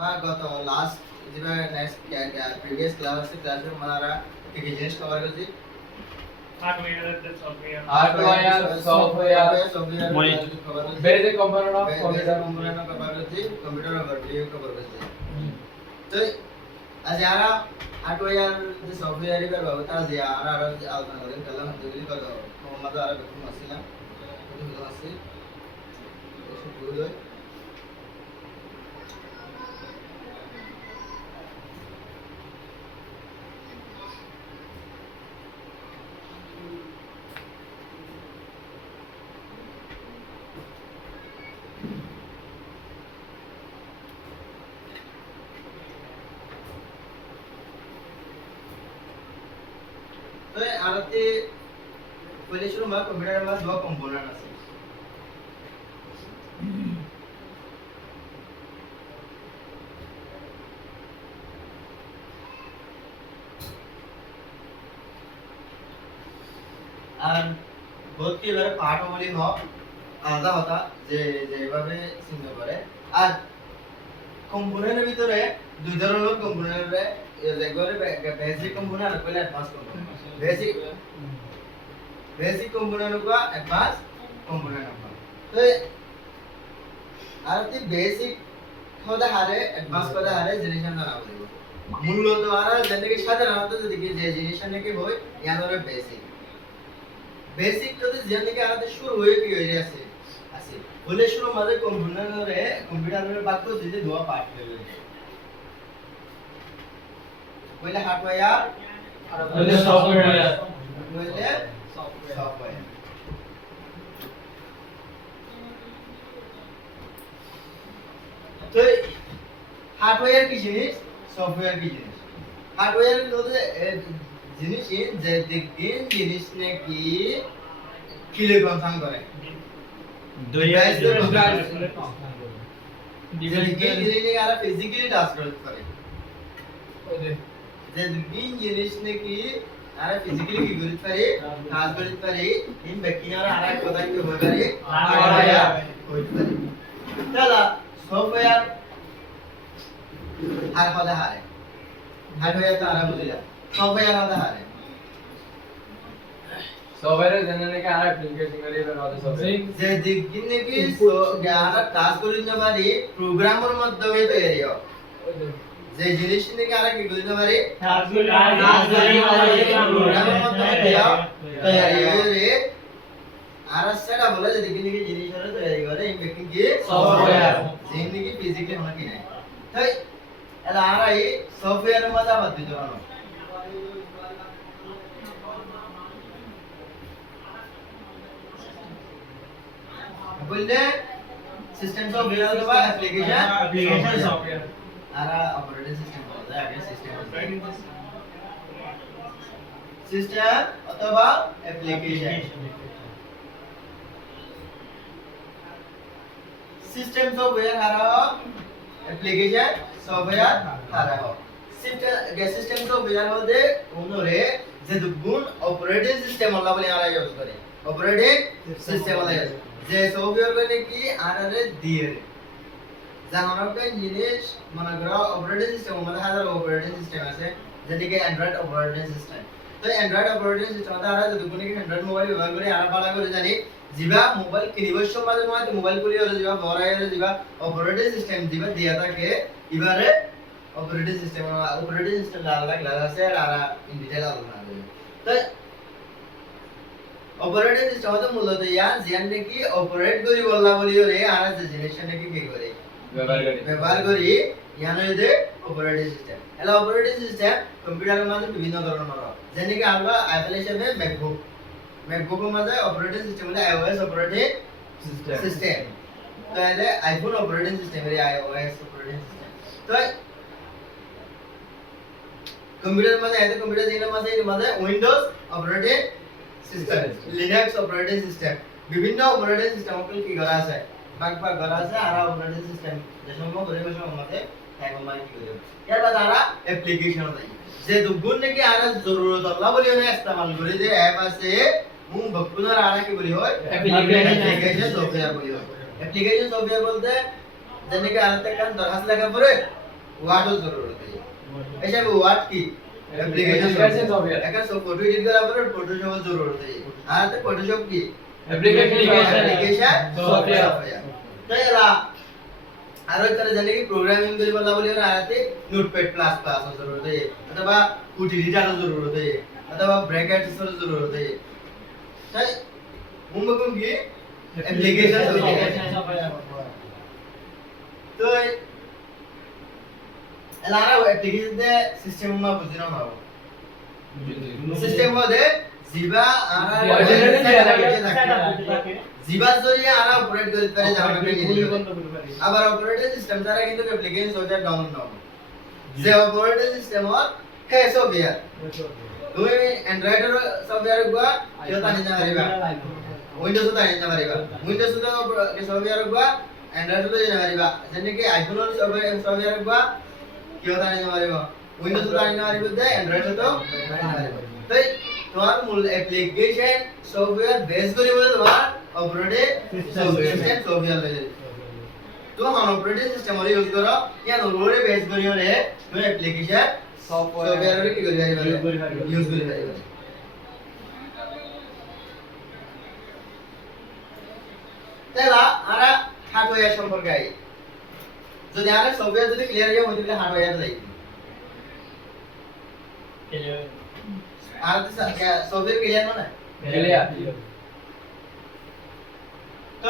গত লাস্ট যেটা next previous ক্লাসে আমরা কি কি জিনিস কভার করেছি Hardware, software, basic component of computer. Cover করেছি কম্পিউটার ওভারভিউ কভার করেছি তো আজ যারা হার্ডওয়্যার যে সফটওয়্যার এর ব্যবহার তারা যে আর আলোচনা করেন কালাম যেগুলি কত মোহাম্মদ আর বেতন আসছিলাম বেতন আসছি শুরু হয় तो आरते पहले शुरू में कंप्यूटर में दो कंपोनेंट আছে আর ভর্তি এবারে পাঠগুলি আলাদা হতা যেভাবে চিন্তা করে আর কম্পোনেন্টের ভিতরে দুই ধরনের কম্পোনেন্ট রয়ে একবারে বেসিক কম্পোনেন্ট আর পরে অ্যাডভান্স কম্পোনেন্ট बेसिक कंपोनेंट का एडवांस कंपोनेंट का तो आरती बेसिक होता हारे एडवांस होता हारे जनरेशन ना बोलिबो মূল্য দ্বারা যেটাকে সাধারণত যদি যে জিনিসটা কি হয় ইয়া ধরে বেসিক বেসিক তো যেটাকে আমাদের শুরু হয়ে কি হয়ে আছে আছে বলে শুরু মাঝে কম্পিউটারে কম্পিউটারের বাক্য দিতে দুটো পার্ট হয়ে যায় পয়লা হার্ডওয়্যার আর পয়লা সফটওয়্যার বলতে সফটওয়্যার তো হার্ডওয়্যার কি জিনিস সফটওয়্যার কি জিনিস হার্ডওয়্যার হচ্ছে জিনিস যে দেখেন জিনিস নাকি কিলে ফাংশন করে ডিভাইস ডিভাইস আর ফিজিক্যালি টাস্ক করে যে দেখেন জিনিস নাকি আর ফিজিক্যালি কি করতে পারে কাজ করতে পারে ইন ব্যক্তিরা আর এক কথা কি হতে পারে হার্ডওয়্যার হতে পারে তাহলে সফটওয়্যার আর কথা হারে হার্ডওয়্যার তো আরাম বুঝিলা সফটওয়্যার কথা হারে সফটওয়্যার জানেন কি আর অ্যাপ্লিকেশন করে এর কথা সফটওয়্যার যে দিন নাকি জ্ঞান কাজ করিতে পারি প্রোগ্রামের মাধ্যমে তৈরি হয় যে জিনিস নাকি আর কি করিতে পারি কাজ প্রোগ্রামের মাধ্যমে তৈরি হয় আর সেটা বলে যে দিন নাকি জিনিসটা তৈরি করে এই ব্যক্তি কি সফটওয়্যার জিন নাকি ফিজিক্যালি হয় কি না তাই এলা আর এই সফটওয়্যারের মধ্যে আবার দুটো বানানো বললে সিস্টেম সফটওয়্যার অথবা অ্যাপ্লিকেশন সফটওয়্যার আর অপারেটিং সিস্টেম বলা যায় আগে সিস্টেম অথবা অ্যাপ্লিকেশন সিস্টেম সফটওয়্যার হারা एप्लीकेशन सॉफ्टवेयर हारा हो सिस्टम सॉफ्टवेयर मध्ये उन्होंने जे गुण ऑपरेटिंग सिस्टम वाला बोले आरा यूज करे ऑपरेटिंग सिस्टम वाला यूज जे सॉफ्टवेयर बने की आरारे दिए জানানো কে জিনিস মনে করো অপারেটিং সিস্টেম মানে হাজার অপারেটিং সিস্টেম আছে যেটাকে অ্যান্ড্রয়েড অপারেটিং সিস্টেম তো অ্যান্ড্রয়েড অপারেটিং সিস্টেম দ্বারা যদি কোনো কি অ্যান্ড্রয়েড মোবাইল ব্যবহার করে আর পালা করে জানি জিবা মোবাইল কিনিবার সময় মানে মোবাইল করি হলো জিবা বড়াই হলো জিবা অপারেটিং সিস্টেম জিবা দিয়া থাকে এবারে অপারেটিং সিস্টেম লাগা আছে আর ইন ডিটেইল আলোচনা করব তো অপারেটিং সিস্টেম তো মূলত ইয়া জিয়ান নাকি অপারেট করি বললা বলি রে আর যে জিনিসটা নাকি কি করে ব্যবহার করি ইয়ানো যে অপারেটিং সিস্টেম এলা অপারেটিং সিস্টেম কম্পিউটারের মধ্যে বিভিন্ন ধরনের হয় যেনেকে আমরা অ্যাপল হিসেবে ম্যাকবুকের মধ্যে অপারেটিং সিস্টেম হলো iOS অপারেটিং সিস্টেম তো এলে আইফোন অপারেটিং সিস্টেম এর iOS অপারেটিং সিস্টেম তো কম্পিউটারের মধ্যে এত কম্পিউটার যেগুলোর মধ্যে Windows operating system Linux operating system বিভিন্ন অপারেটিং সিস্টেম কি করা আছে ভাগ করা আছে আর অপারেটিং সিস্টেম যে সম্ভব করে বসে আমাদের এখন মানে কি করে এর বাদ আর অ্যাপ্লিকেশন আছে যে দুগুণ নাকি আর জরুরত আল্লাহ বলি না ইস্তেমাল করে যে অ্যাপ আছে মুং বকুনার আর কি বলি হয় অ্যাপ্লিকেশন সফটওয়্যার বলি হয় অ্যাপ্লিকেশন সফটওয়্যার বলতে যেনেকে আর একটা কান দরখাস্ত লেখা পরে ওয়াটও জরুরত है ऐसा ওয়াট কি Application software. এখন সব ফটো এডিট করার পরে ফটোশপ জরুরত है আর তো ফটোশপ কি Application software তাই এলা আর ওই তারা জানে কি প্রোগ্রামিং করি বলা বলি আর আতে নোটপ্যাড প্লাস প্লাস জরুরত है অথবা উটিলিটার জরুরত है অথবা ব্র্যাকেটস জরুরত है তাই মুম্বকুম কি application software তো এলারা application দে সিস্টেম মা বুঝিনা না সিস্টেম মধ্যে জিবা আরা জিবা জরিয়া আরা অপারেট করতে পারে জাভাকে আবার অপারেটিং সিস্টেম দ্বারা কিন্তু অ্যাপ্লিকেশন সফটওয়্যার ডাউনলোড না হয় যে অপারেটিং সিস্টেম হে সফটওয়্যার তুমি অ্যান্ড্রয়েড এর সফটওয়্যার গুয়া কেউ জানি না পারিবা উইন্ডোজ তো জানি না পারিবা উইন্ডোজ তো সফটওয়্যার গুয়া অ্যান্ড্রয়েড তো জানি না পারিবা যেনে কি আইফোন এর সফটওয়্যার গুয়া কেউ জানি না পারিবা উইন্ডোজ তো জানি না পারিবা দে অ্যান্ড্রয়েড তো জানি না পারিবা তাই তোমার মূল অ্যাপ্লিকেশন সফটওয়্যার বেস করে বলে তোমার অপারেটিং সিস্টেম সফটওয়্যার লাগে তো हम ऑपरेटिंग सिस्टम और यूज करो या रोरे बेस करियो रे तो एप्लीकेशन सॉफ्टवेयर रे की करियो यूज करियो তেলা আরা হার্ডওয়্যার সম্পর্কে আই যদি আরা সফটওয়্যার যদি ক্লিয়ার হয়ে হইলে হার্ডওয়্যার যাই আর তো সফটওয়্যার ক্লিয়ার না ক্লিয়ার তো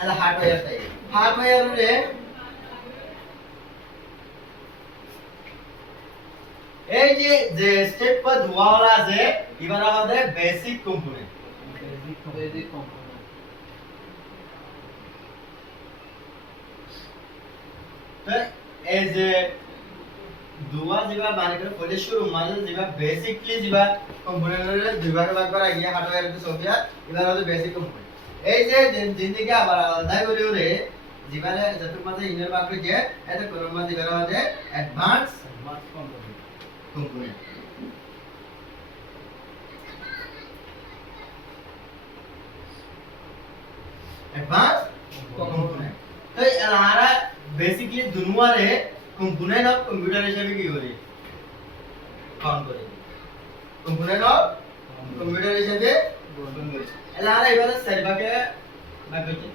আলা হার্ডওয়্যার চাই হার্ডওয়্যার রে এই যে স্টেপ পর ধোয়াওয়ালা আছে এবার আমাদের বেসিক কম্পোনেন্ট তো এই যে দুয়া যেবা মানে করে পড়ে শুরু মানে যেবা বেসিকলি যেবা কম্পোনেন্টের দুইভাগে ভাগ করা গিয়া হার্ডওয়্যার এর সফটওয়্যার এবার আমাদের বেসিক কম্পোনেন্ট এই যে জিন্দিগি আবার আলাদা করে রে জীবনে যতটুকু মাঝে ইনার ভাগ যে এত কোন মাঝে বের হবে অ্যাডভান্স কম্পোনেন্ট অ্যাডভান্স কম্পোনেন্ট তো এলারা বেসিক্যালি দুনিয়ারে কম্পোনেন্ট অফ কম্পিউটার হিসেবে কি করে কাউন্ট করে কম্পোনেন্ট অফ কম্পিউটার হিসেবে কাউন্ট করে এলারা এবারে সাইবাকে ভাগ করছে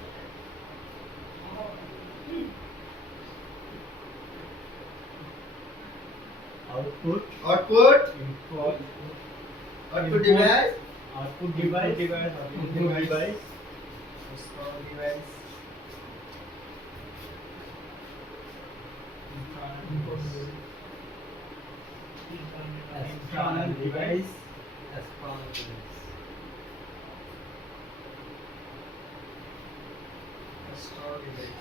output device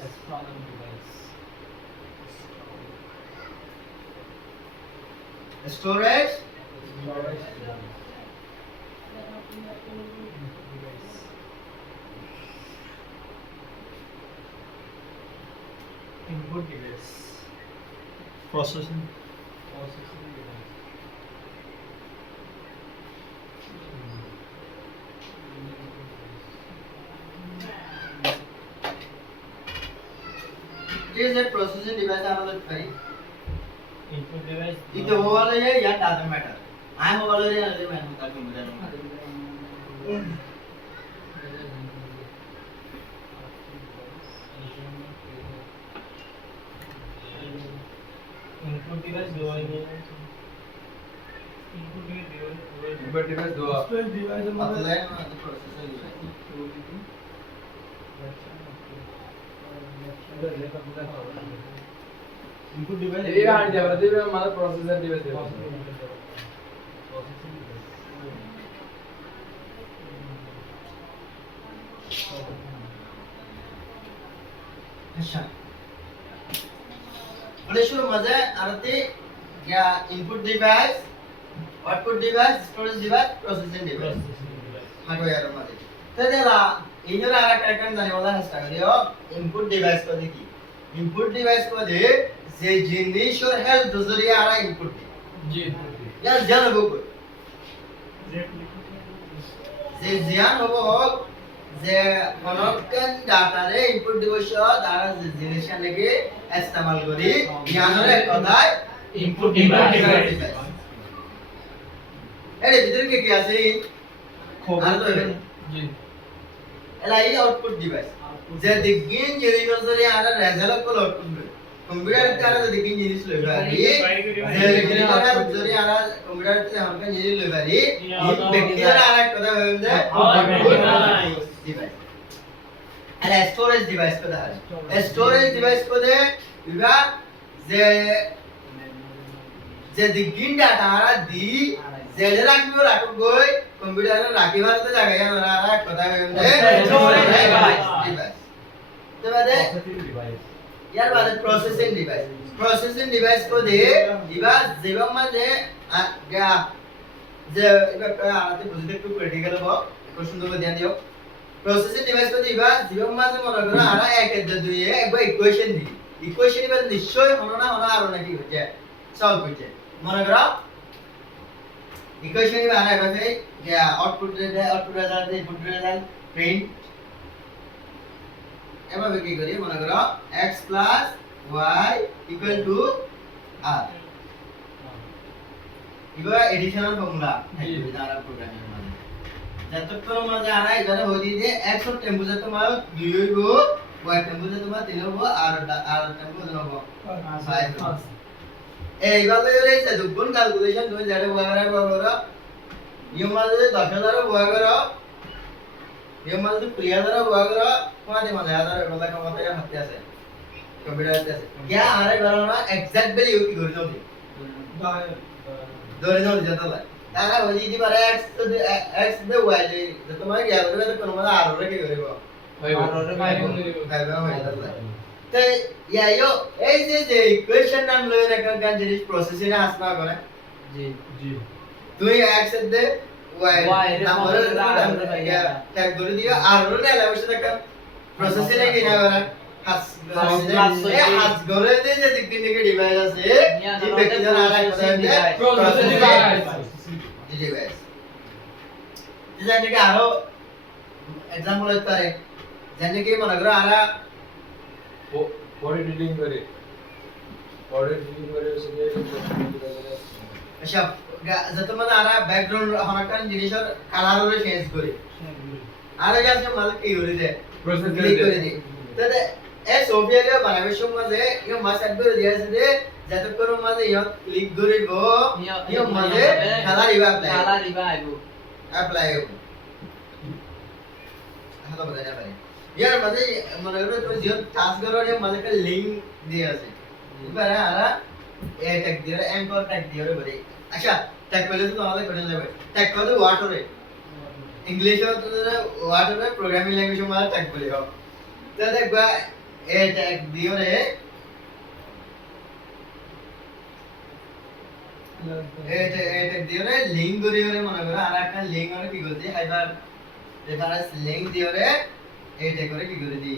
external device storage input device processing device it is a processing device আমাদের করি input device ಇದು ಹೋಗಲ್ಲ ಯಾ ಡಾಸಂಟ್ ಮ್ಯಾಟರ್ ಐ ಹೋಗಲ್ಲ ಅಂದ್ರೆ man computer input device doing input device दो storage device मतलब है प्रोसेसर input device ये हार्ड डिवाइस दे हमारा प्रोसेसर डिवाइस दे अच्छा बड़े शुरू मजे आरती क्या input device output device storage device processing device hardware मध्ये तर त्याला इंजिनियर आला काय जाणे मला हस्ता करियो इनपुट डिवाइस मध्ये की इनपुट डिवाइस मध्ये जे जिनिसर हेल्थ जरिया आला इनपुट जी या जन बघू जे ज्ञान होबो যে অনকান ডাটারে ইনপুট দিবস দ্বারা জিনিস নাকি ইস্তেমাল করি ইয়ানরে কথায় ইনপুট ডিভাইস এর ভিতরে কি কি আছে আর তো এখানে জি এলাই আউটপুট ডিভাইস যে দিগিন জিনিস ধরে আর রেজাল্ট কল আউটপুট কম্পিউটার দ্বারা যে দিগিন জিনিস লই পারি যে দিগিন ধরে আর কম্পিউটার তে আমরা জিনিস লই পারি ব্যক্তির আর এক কথা হইল যে ডিভাইস আর স্টোরেজ ডিভাইস কথা হয় স্টোরেজ ডিভাইস কোদে বিবা যে যে দিগিন ডাটা আর দি যে রাখবো রাখো গই কম্পিউটারে রাখিবার তো জায়গা আর এক কথা হইল যে স্টোরেজ ডিভাইস তো বাদে यार बात प्रोसेसिंग डिवाइस को दे दिवा जेबम मध्ये गया जे इबा आते बुझते একটু ক্রিটিক্যাল হবে একটু সুন্দর করে ধ্যান দিও प्रोसेसिंग डिवाइस को दिवा जेबम মাঝে মনে করো আরা 1 এর 2 এ একবার ইকুয়েশন দি ইকুয়েশন এবার নিশ্চয় হলো না আর নাকি হচ্ছে সলভ হচ্ছে মনে করো ইকুয়েশন এবার আরা এভাবে Gaya output result input result print এভাবে কি করি মনে করো x plus y equal to r এবার এডিশনাল ফর্মুলা থাকবে দ্বারা প্রোগ্রামের মানে যতক্ষণ মাঝে আনা এখানে হই যে x এর টেম্পারেচার তোমার 2 হইব y টেম্পারেচার তোমার 3 হইব আর টেম্পারেচার হইব 5 এইভাবে রয়েছে দুগুণ ক্যালকুলেশন তুমি যেটা বয়ারে বয়ারে ইউ মাঝে 10000 বয়ারে ইউ মাঝে 3000 বয়ারে তোমাদের মাঝে আদার কথা কমাতে হাতে আছে কম্পিউটার আছে क्या আরে বলনা এক্সাক্ট ভ্যালু কি করে দাও ধরে দাও যেটা লাগে তারা বলি দি পারে x দে y দে তোমার কি হবে তো কোনো মানে আর কি করব তো ইয়া এই যে ইকুয়েশন নাম লই রাখার গান জিনিস প্রসেসিং এ আসনা করে জি জি তুই x দে y নাম্বার টাইপ করে দিও আর রোলে লাগবে সেটা প্রসেসিং এ কি না করে হাস গরে দে যে দিক দিকে ডিভাইস আছে এই ব্যক্তিদের আর এক কথা আছে প্রসেসিং ডিভাইস জানি কি আরো एग्जांपल হতে পারে জানি কি মনে করো আরা বডি রিডিং করে সেটা আচ্ছা যত মানে আরা ব্যাকগ্রাউন্ড হনাকান জিনিসের কালাররে চেঞ্জ করে আরে যাচ্ছে মানে কি করে দে প্রসেস ক্লিক করে দে তাহলে এ সফটওয়্যারে বানাবে সময় ইও মাসাদ করে দিয়েছে যে যতক্ষণ মাঝে ইও ক্লিক করিব ইও মাঝে কালার অ্যাপ্লাই হবে হলো বলে না ভাই ইয়ার মাঝে মনে করো তুমি যে টাস্ক করো এর মাঝে একটা লিংক দিয়ে আছে এবারে আরা এ ট্যাগ দিয়ে অ্যাঙ্কর ট্যাগ দিয়ে বলে আচ্ছা ট্যাগ করলে তো আমাদের কোথায় যাবে ট্যাগ করলে ওয়াটারে ইংলিশে তো ওয়াটারে প্রোগ্রামিং ল্যাঙ্গুয়েজে মাঝে ট্যাগ বলে হবে তো দেখবা এ ট্যাগ দিয়ে রে এটা দিয়ে রে লিংক দিয়ে রে মনে করো আর একটা লিংক আর কি করতে হাইবার রেফারেন্স লিংক দিয়ে রে এটা করে কি করে দি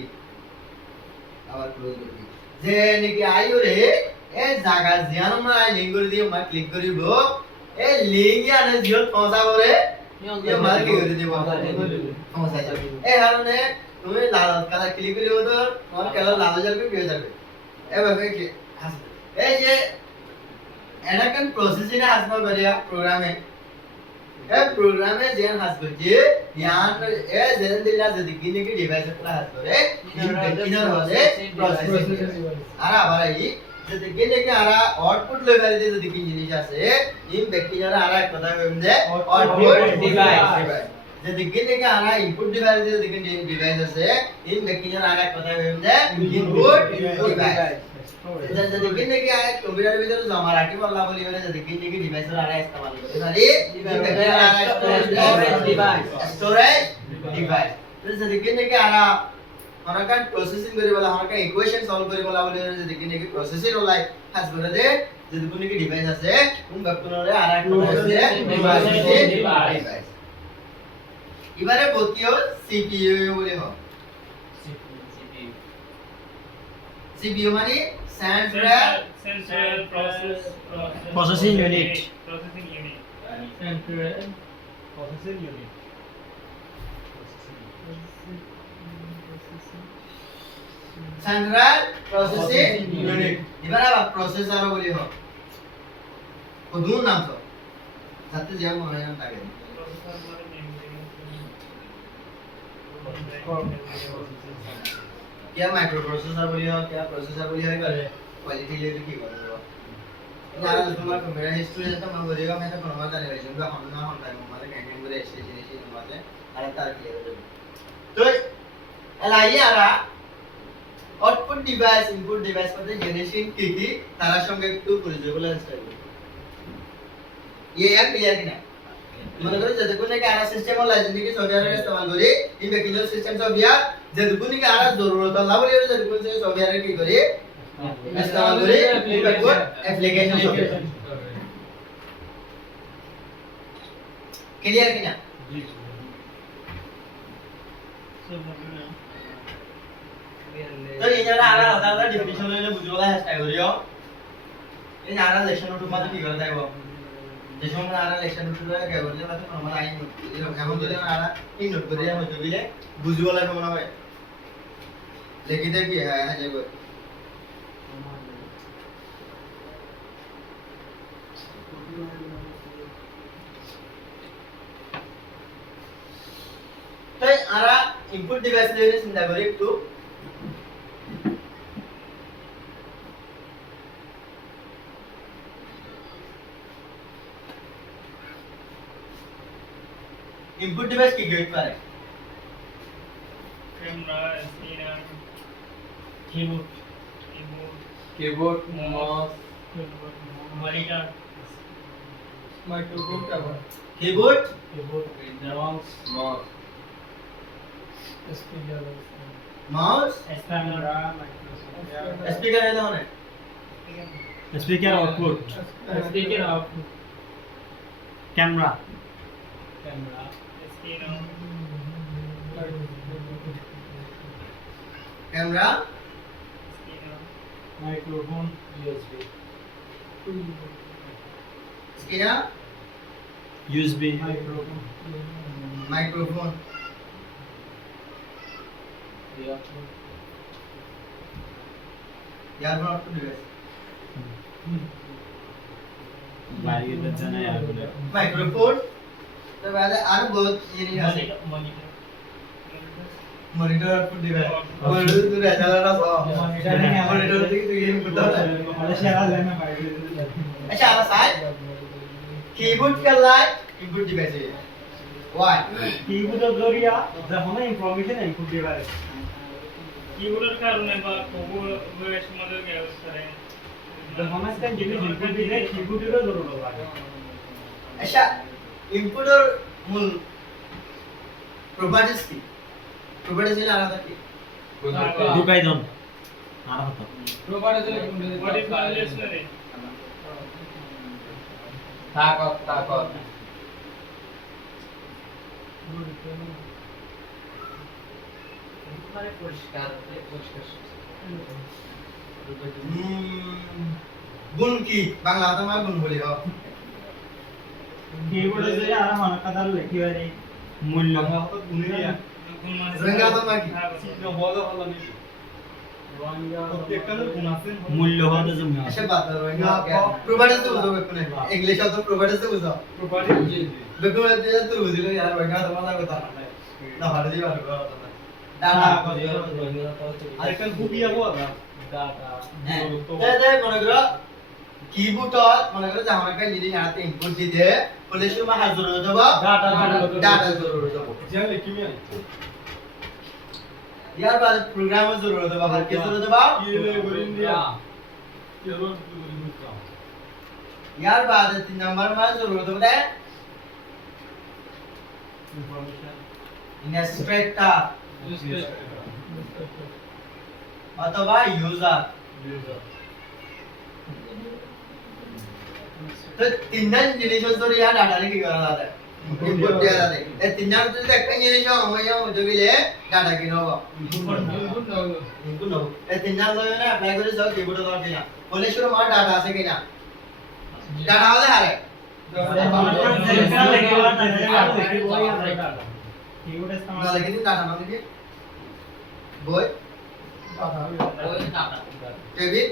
আবার ক্লোজ করে দি যে নাকি আইও রে এ জায়গা জিয়ান না লিংক করে দিয়ে মা ক্লিক করিব এ লিংক আনে জিও পৌঁছাবো রে এ মার কি করে দিব পৌঁছা যাবে এ কারণে তুমি লাল কালার ক্লিক করিব তো তোমার কালার লাল যাবে কি হয়ে যাবে এভাবে কি এই যে এনাকান প্রসেসিং এ আসনা করিয়া প্রোগ্রামে এ প্রোগ্রামে যেন হাস করছে ইয়ান এ যেন দিলা যদি কিনে কি ডিভাইস এর হাস করে ইনার হলে প্রসেসিং আর আবার এই যদি কিনে কি আর আউটপুট লেভেল দিয়ে যদি কি জিনিস আছে ইন ব্যক্তি যারা আর এক কথা কইম যে আউটপুট ডিভাইস যদি কিনে কি আর ইনপুট ডিভাইস দিয়ে যদি কি ডিভাইস আছে ইন ব্যক্তি যারা আর এক কথা কইম যে ইনপুট ডিভাইস যদি কিনে কি আয় কম্পিউটার ভিতরে জমা রাখি বললা বলি বলে যদি কিনে কি ডিভাইসের আর ইস্তেমাল করে তাহলে স্টোরেজ ডিভাইস যদি কিনে কি আর হরকান প্রসেসিং করে বলা হরকান ইকুয়েশন সলভ করে বলা বলে যদি কিনে কি প্রসেসর হলাই খাস করে দে যদি কোনো কি ডিভাইস আছে কোন ব্যাপারে আর একটা ডিভাইস এবারে বতিও সিপিইউ বলে হয় CPU মানে Central Processing Unit. Central Processing Unit. Central processing unit এবার আবার প্রসেসর বলি হয় কদুন নাম তো যাতে যে মনে হয় থাকে क्या माइक्रो प्रोसेसर बोली हो क्या प्रोसेसर बोली हो करे क्वालिटी लेवल की कर दो यार तुम्हारा मेरा हिस्ट्री है तो मैं बोलेगा मैं तो कोनो बात नहीं रही हूं हम ना हम टाइम हमारे कैंटीन में स्टेशन है बात है अरे तार क्लियर हो तो एलआई आ रहा आउटपुट डिवाइस इनपुट डिवाइस पर जनरेशन की তার সঙ্গে একটু পরিচয় বলে চেষ্টা করি ये यार क्लियर की ना মনে করি যতক্ষণ নাকি আরা সিস্টেম হল লাইসেন্স কি সফটওয়্যার ইস্তেমাল করি এই বেকিং সিস্টেম সফটওয়্যার যতক্ষণ নাকি আরা জরুরত আল্লাহ বলি যতক্ষণ সে সফটওয়্যার কি করি ইস্তেমাল করি ইনপুট অ্যাপ্লিকেশন সফটওয়্যার ক্লিয়ার কি না তো ইনারা আরা আলাদা ডেফিনিশন হইলে বুঝিবলা চেষ্টা করিও এই আরা লেকচার নোট মধ্যে কি করে দেব যে সময় আরা লেকচার নোট করে কে করলে মাত্র আমরা আই নোট এমন যদি আরা এই নোট করে হয়তো বিলে বুঝিবলা কেমন হবে লিখিতে কি হ্যাঁ যাব তাই আরা ইনপুট ডিভাইস নিয়ে চিন্তা করি একটু इनपुट डिवाइस की गेट पर है camera scanner keyboard mouse monitor microphone cover keyboard mouse mouse scanner speaker है ना speaker output camera camera microphone scanner USB microphone यार आउटपुट डिवाइस माइक्रोफोन तो बाद और बहुत ये नहीं है मॉनिटर आउटपुट डिवाइस मॉनिटर तो रहता है ना मॉनिटर तो ये इनपुट होता है अच्छा अब साइड कीबोर्ड का लाइट इनपुट डिवाइस है व्हाई कीबोर्ड जरिया যখন ইনফরমেশন ইনপুট ডিভাইস कीबोर्ड কারণে বা কোবো সময় ব্যবস্থা है যখন একটা জিনিস ইনপুট দিলে कीबोर्डेরও জরুরত লাগে अच्छा इनपुट और मूल प्रॉपर्टीज की प्रॉपर्टीज में आना था कि ঢুকাই দেন আর হতো প্রপার্টিজ व्हाट इज वैल्यूएशनरी তাকত মানে পরিষ্কার गुण की बांग्ला तो मैं गुण बोली हो कीबोर्ड से আর মানে কথা লিখি পারি মূল্য रंगा तो मैं की মূল্য হতে জমি अच्छा बात है रंगा प्रॉपर्टीज तो बुझो बेकुने इंग्लिश तो प्रॉपर्टीज तो बुझो প্রপার্টি बेकुने दे तो बुझिलो यार रंगा तो मला बता ना हर दी बार को डाटा আরেকটা খুবই আবো दे মনে করো কিবোর্ড মনে করো যখন একটা জিনিস আনাতে ইনপুট দিতে বলে শুরু মা হাজার হয়ে যাব ডাটা জরুর হয়ে যাব জান লিখি মি यार बाद प्रोग्राम जरूरत है बाहर की जरूरत है बा ये गोरिन दिया यार बाद 3 नंबर में जरूरत है इंस्ट्रक्टर अथवा यूजर तो तीन जिनिस तो या डाटा ने की करा जाता है इनपुट दिया जाता है ए तीन तो एक जिनिस हम यहाँ जो भी ले डाटा की नो इनपुट नो ए तीन जो है ना अप्लाई करे सब कीबोर्ड और किना बोले शुरू मार डाटा से किना डाटा वाले हारे কিবোর্ড ইস্তেমাল নলে কি ডাটা মানে কি বই টেবিল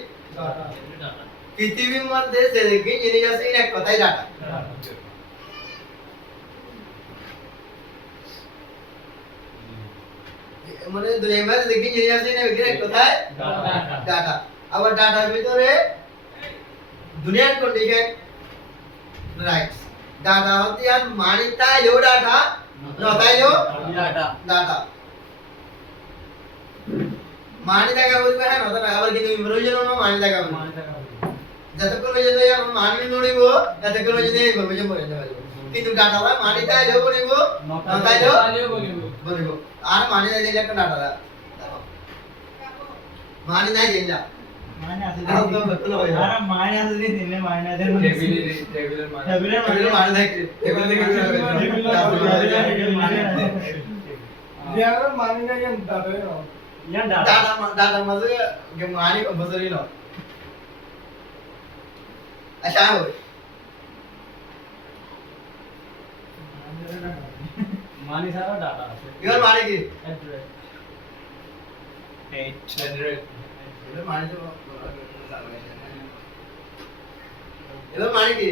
পৃথিবীর মধ্যে যে দেখি জিনিস আছে এক কথাই ডাটা মানে দুনিয়ার মধ্যে দেখি জিনিস আছে এক কথাই ডাটা আবার ডাটার ভিতরে দুনিয়ার কন্ডিশন রাইটস ডাটা হচ্ছে আর মানে তাইলেও ডাটা নতাইলেও ডাটা মানে দেখা বলবে হ্যাঁ নতা আবার কিন্তু ইনফরমেশন না মানে দেখা বলবে যতক্ষণ পর্যন্ত আমরা মানে নড়িব ততক্ষণ পর্যন্ত ইনফরমেশন পড়তে পারবো কিন্তু ডাটা মানে তাইলেও বলিব নতাইলেও বলিব আর মানে দিলে একটা ডাটা দেখো মানে নাই দিলা মানে আছে আর তো বলতে হয় আর মানে আছে দিনে মানে আছে টেবিলের টেবিলের মানে দেখি টেবিল থেকে Biar mana yang tak ada. ইয়ান ডাটা ডাটা মাঝে মানে কম্পালসরি না আচ্ছা হবে মানে ছাড়া ডাটা আছে এবার মানে কি অ্যাড্রেস এবার মানে তো এবার মানে কি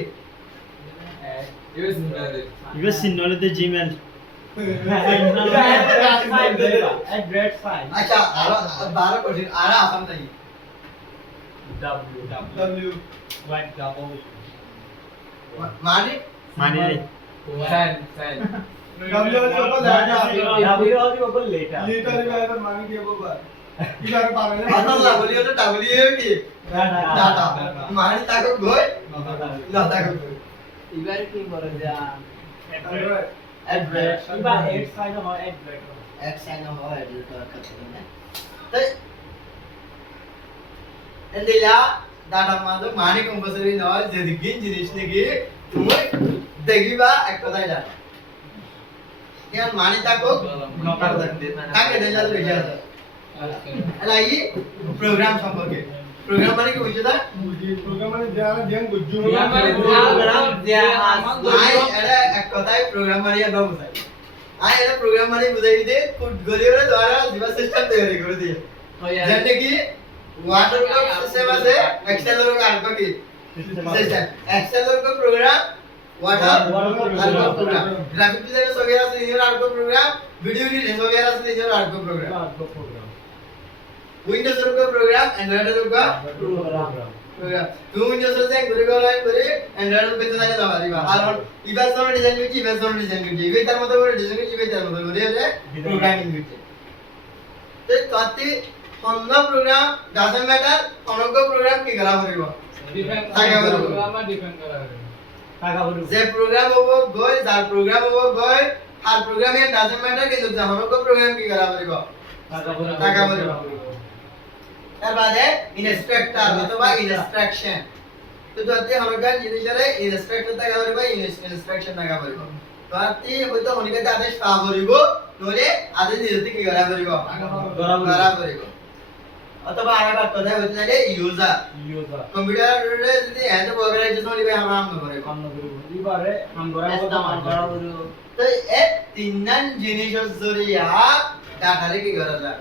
ইউএস সিনলে জিমেল অ্যাড্রেস ফাইল আচ্ছা আর 12 কোটি আর আসাম তাই W. মানে মানে sign W aja apa data? W আর ওপর letter Liter juga ada mana dia apa? Ibar parane. আল্লাহ বলি ওটা ডাব্লিউ কি ডাটা মানে তাকে গই না তাকে গই এবার কি করে যা অ্যাড্রেস ইবা 8 ফাইল হয় অ্যাড্রেস এক সাইন হয় অ্যাড্রেস তো করতে না তাই এন্দিলা ডাটা মাঝে মানে কম্পালসরি নয় যদি গিন জিনিস নাকি তুমি দেখিবা এক কথাই জানো ইয়ার মানে তাকো নকার তাকে দেলা তো বেশি আছে এলা এই প্রোগ্রাম সম্পর্কে প্রোগ্রাম মানে কি বুঝছো দা Program mana jangan jangan guju. I এটা এক কথাই প্রোগ্রাম মানে না বুঝাই আই এটা প্রোগ্রাম মানে বুঝাই দিতে কোড গলিওর দ্বারা জিবা সিস্টেম তৈরি করে দিয়ে যেটা কি ওয়াটার কপ সিস্টেম আছে এক্সেলের আর কি সিস্টেম এক্সেলের কো প্রোগ্রাম ওয়াটার প্রোগ্রাম গ্রাফিক ডিজাইনের সফটওয়্যার আছে নিজের আর প্রোগ্রাম ভিডিও এডিটিং সফটওয়্যার আছে নিজের আর প্রোগ্রাম উইন্ডোজ এর কো প্রোগ্রাম অ্যান্ড্রয়েড এর কো প্রোগ্রাম তুমি উইন্ডোজ এর সাথে ঘুরে গলায় করে অ্যান্ড্রয়েড এর পেতে জানা দাও দিবা আর ইবাস ধরনের ডিজাইন করছি ইবাস ধরনের ডিজাইন করছি ইবে তার মতো করে ডিজাইন করছি ইবে তার মতো করে হলে প্রোগ্রামিং করছি তো তাতে অন্য প্রোগ্রাম ডাজন্ট ম্যাটার অনন্য প্রোগ্রাম কি করা পড়িব টাকা ভরু যে প্রোগ্রাম হবো গয় যার প্রোগ্রাম হবো গয় আর প্রোগ্রাম এর ডাজন্ট ম্যাটার কিন্তু অনন্য প্রোগ্রাম কি করা পড়িব টাকা ভরু তার বাদে ইনস্ট্রাক্টর অথবা ইনস্ট্রাকশন তো তাতে হরকার জিনিসের ইনস্ট্রাক্টর টাকা পড়িব ইনস্ট্রাকশন টাকা পড়িব তো আতি হয়তো অনেকটা আদেশ পা পড়িব নলে আদেশ নিরতি কি করা পড়িব করা পড়িব অথবা আরেকটা কথা হইতে লাগে ইউজার কম্পিউটারে যদি এন্ড প্রোগ্রামাইজেশন লিবে আমরা আম করে ইবারে আমরা তো এই তিনজন জিনিসের জরিয়া ডাটারে কি করা যায়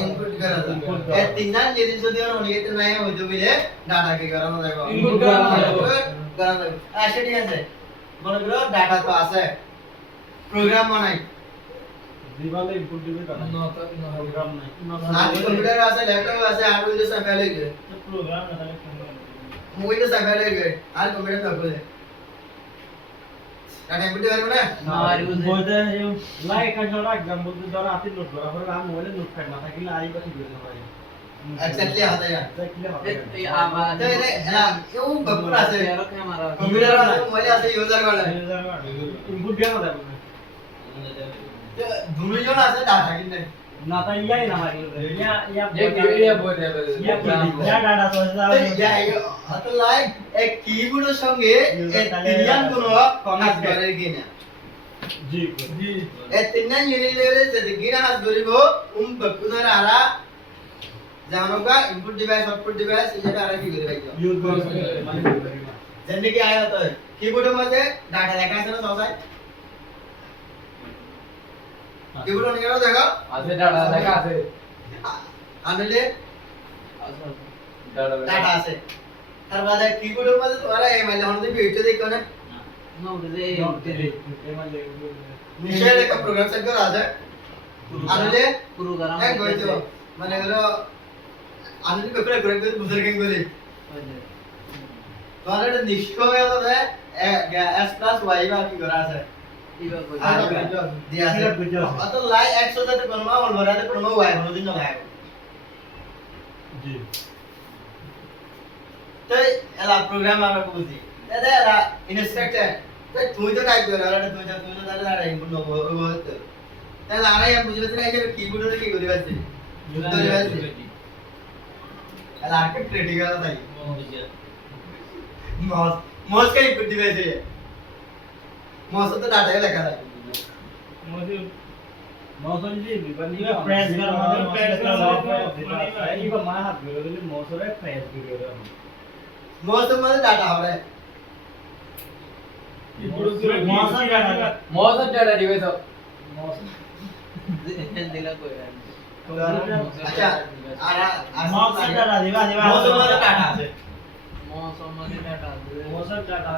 ইনপুট করা যায় এই তিনজন জিনিস যদি আমরা অনেকটা নাই হইতো বলে ডাটা কি করা যায় ইনপুট করা যায় আচ্ছা ঠিক আছে মনে করো ডাটা তো আছে প্রোগ্রাম বানাই দিবালে ইনপুট দিবে কারণ প্রোগ্রাম নাই আর কম্পিউটার আছে ল্যাপটপ আছে আর উইন্ডোজ সাফালে গਏ প্রোগ্রাম না তাহলে উইন্ডোজ সাফালে গਏ আর কম্পিউটার তো বলে ডাটা ইনপুট করব না বলতে লাইক আর জরা एग्जांपल তো ধর আতি নোট করা পরে আমি মোবাইলে নোট প্যাড না থাকিলে আই বা ঠিক হতে পারে এক্স্যাক্টলি হাতে যায় এক্স্যাক্টলি হবে তো এরা কেউ বাপুর আছে কম্পিউটার আছে মোবাইল আছে ইউজার করে ইনপুট দেওয়া যাবে দুজন আছে ডাটা কিনতে না তাই ইয়াই না মারি ইয়া ডাটা তো অত লাইক এক কিবোর্ডের সঙ্গে এই তিনজন কোনো কাজ করে কিনা জি Ji. এই তিনজন ইউনিট লেভেলে যদি কিনা কাজ করিব বাপুর আরা জানোগা ইনপুট ডিভাইস আউটপুট ডিভাইস এটা আরা কি করে রাখছো ইউজ করে মানে যেন কি আয়া তো কিবোর্ডের মধ্যে ডাটা লেখা আছে না সবাই কিবোর্ড অন করো দেখো আছে ডাটা দেখা আছে আনলে ডাটা ডাটা আছে তার বাদে কিবোর্ডের মধ্যে তোমরা এমএল হন দিবি এটা দেখো না No, today. নিশ্চয় একটা প্রোগ্রাম সেট করা আছে আনলে Program. এক হইতো মানে হলো আনলে পেপারে করে করে বুঝার কেন করে তোমরা এটা নিশ্চয় হয়ে যাবে s প্লাস y বা কি করা আছে আর দিয়া আছে অত লাই 100 সাথে কোনো মা বলবো রাতে কোনো y কোনো দিন না লাগে জি তাই এলা প্রোগ্রাম আমরা বুঝি দাদা এলা ইনস্ট্রাক্টর তাই তুই তো টাইপ করে আর তুই তো তাহলে দাঁড়া ইনপুট নব হতো তাহলে আরে আমি বুঝতে পারছি না যে কিবোর্ডে কি করে আছে ধরে আছে এলা আর কি ক্রিটিক্যাল তাই মাউস মাউস का इनपुट डिवाइस है माउस तो डाटा ही लगा है मुझे मौसम जी बनी ये press कर press कर ये को मां हाथ में ले मौसम रे प्रेस कर माउस में डाटा हो रहा है मौसम डाटा डिवाइस मौसम दिला कोई अच्छा आरा माउस से डाटा दिवा माउस में डाटा है मौसम में डाटा मौसम डाटा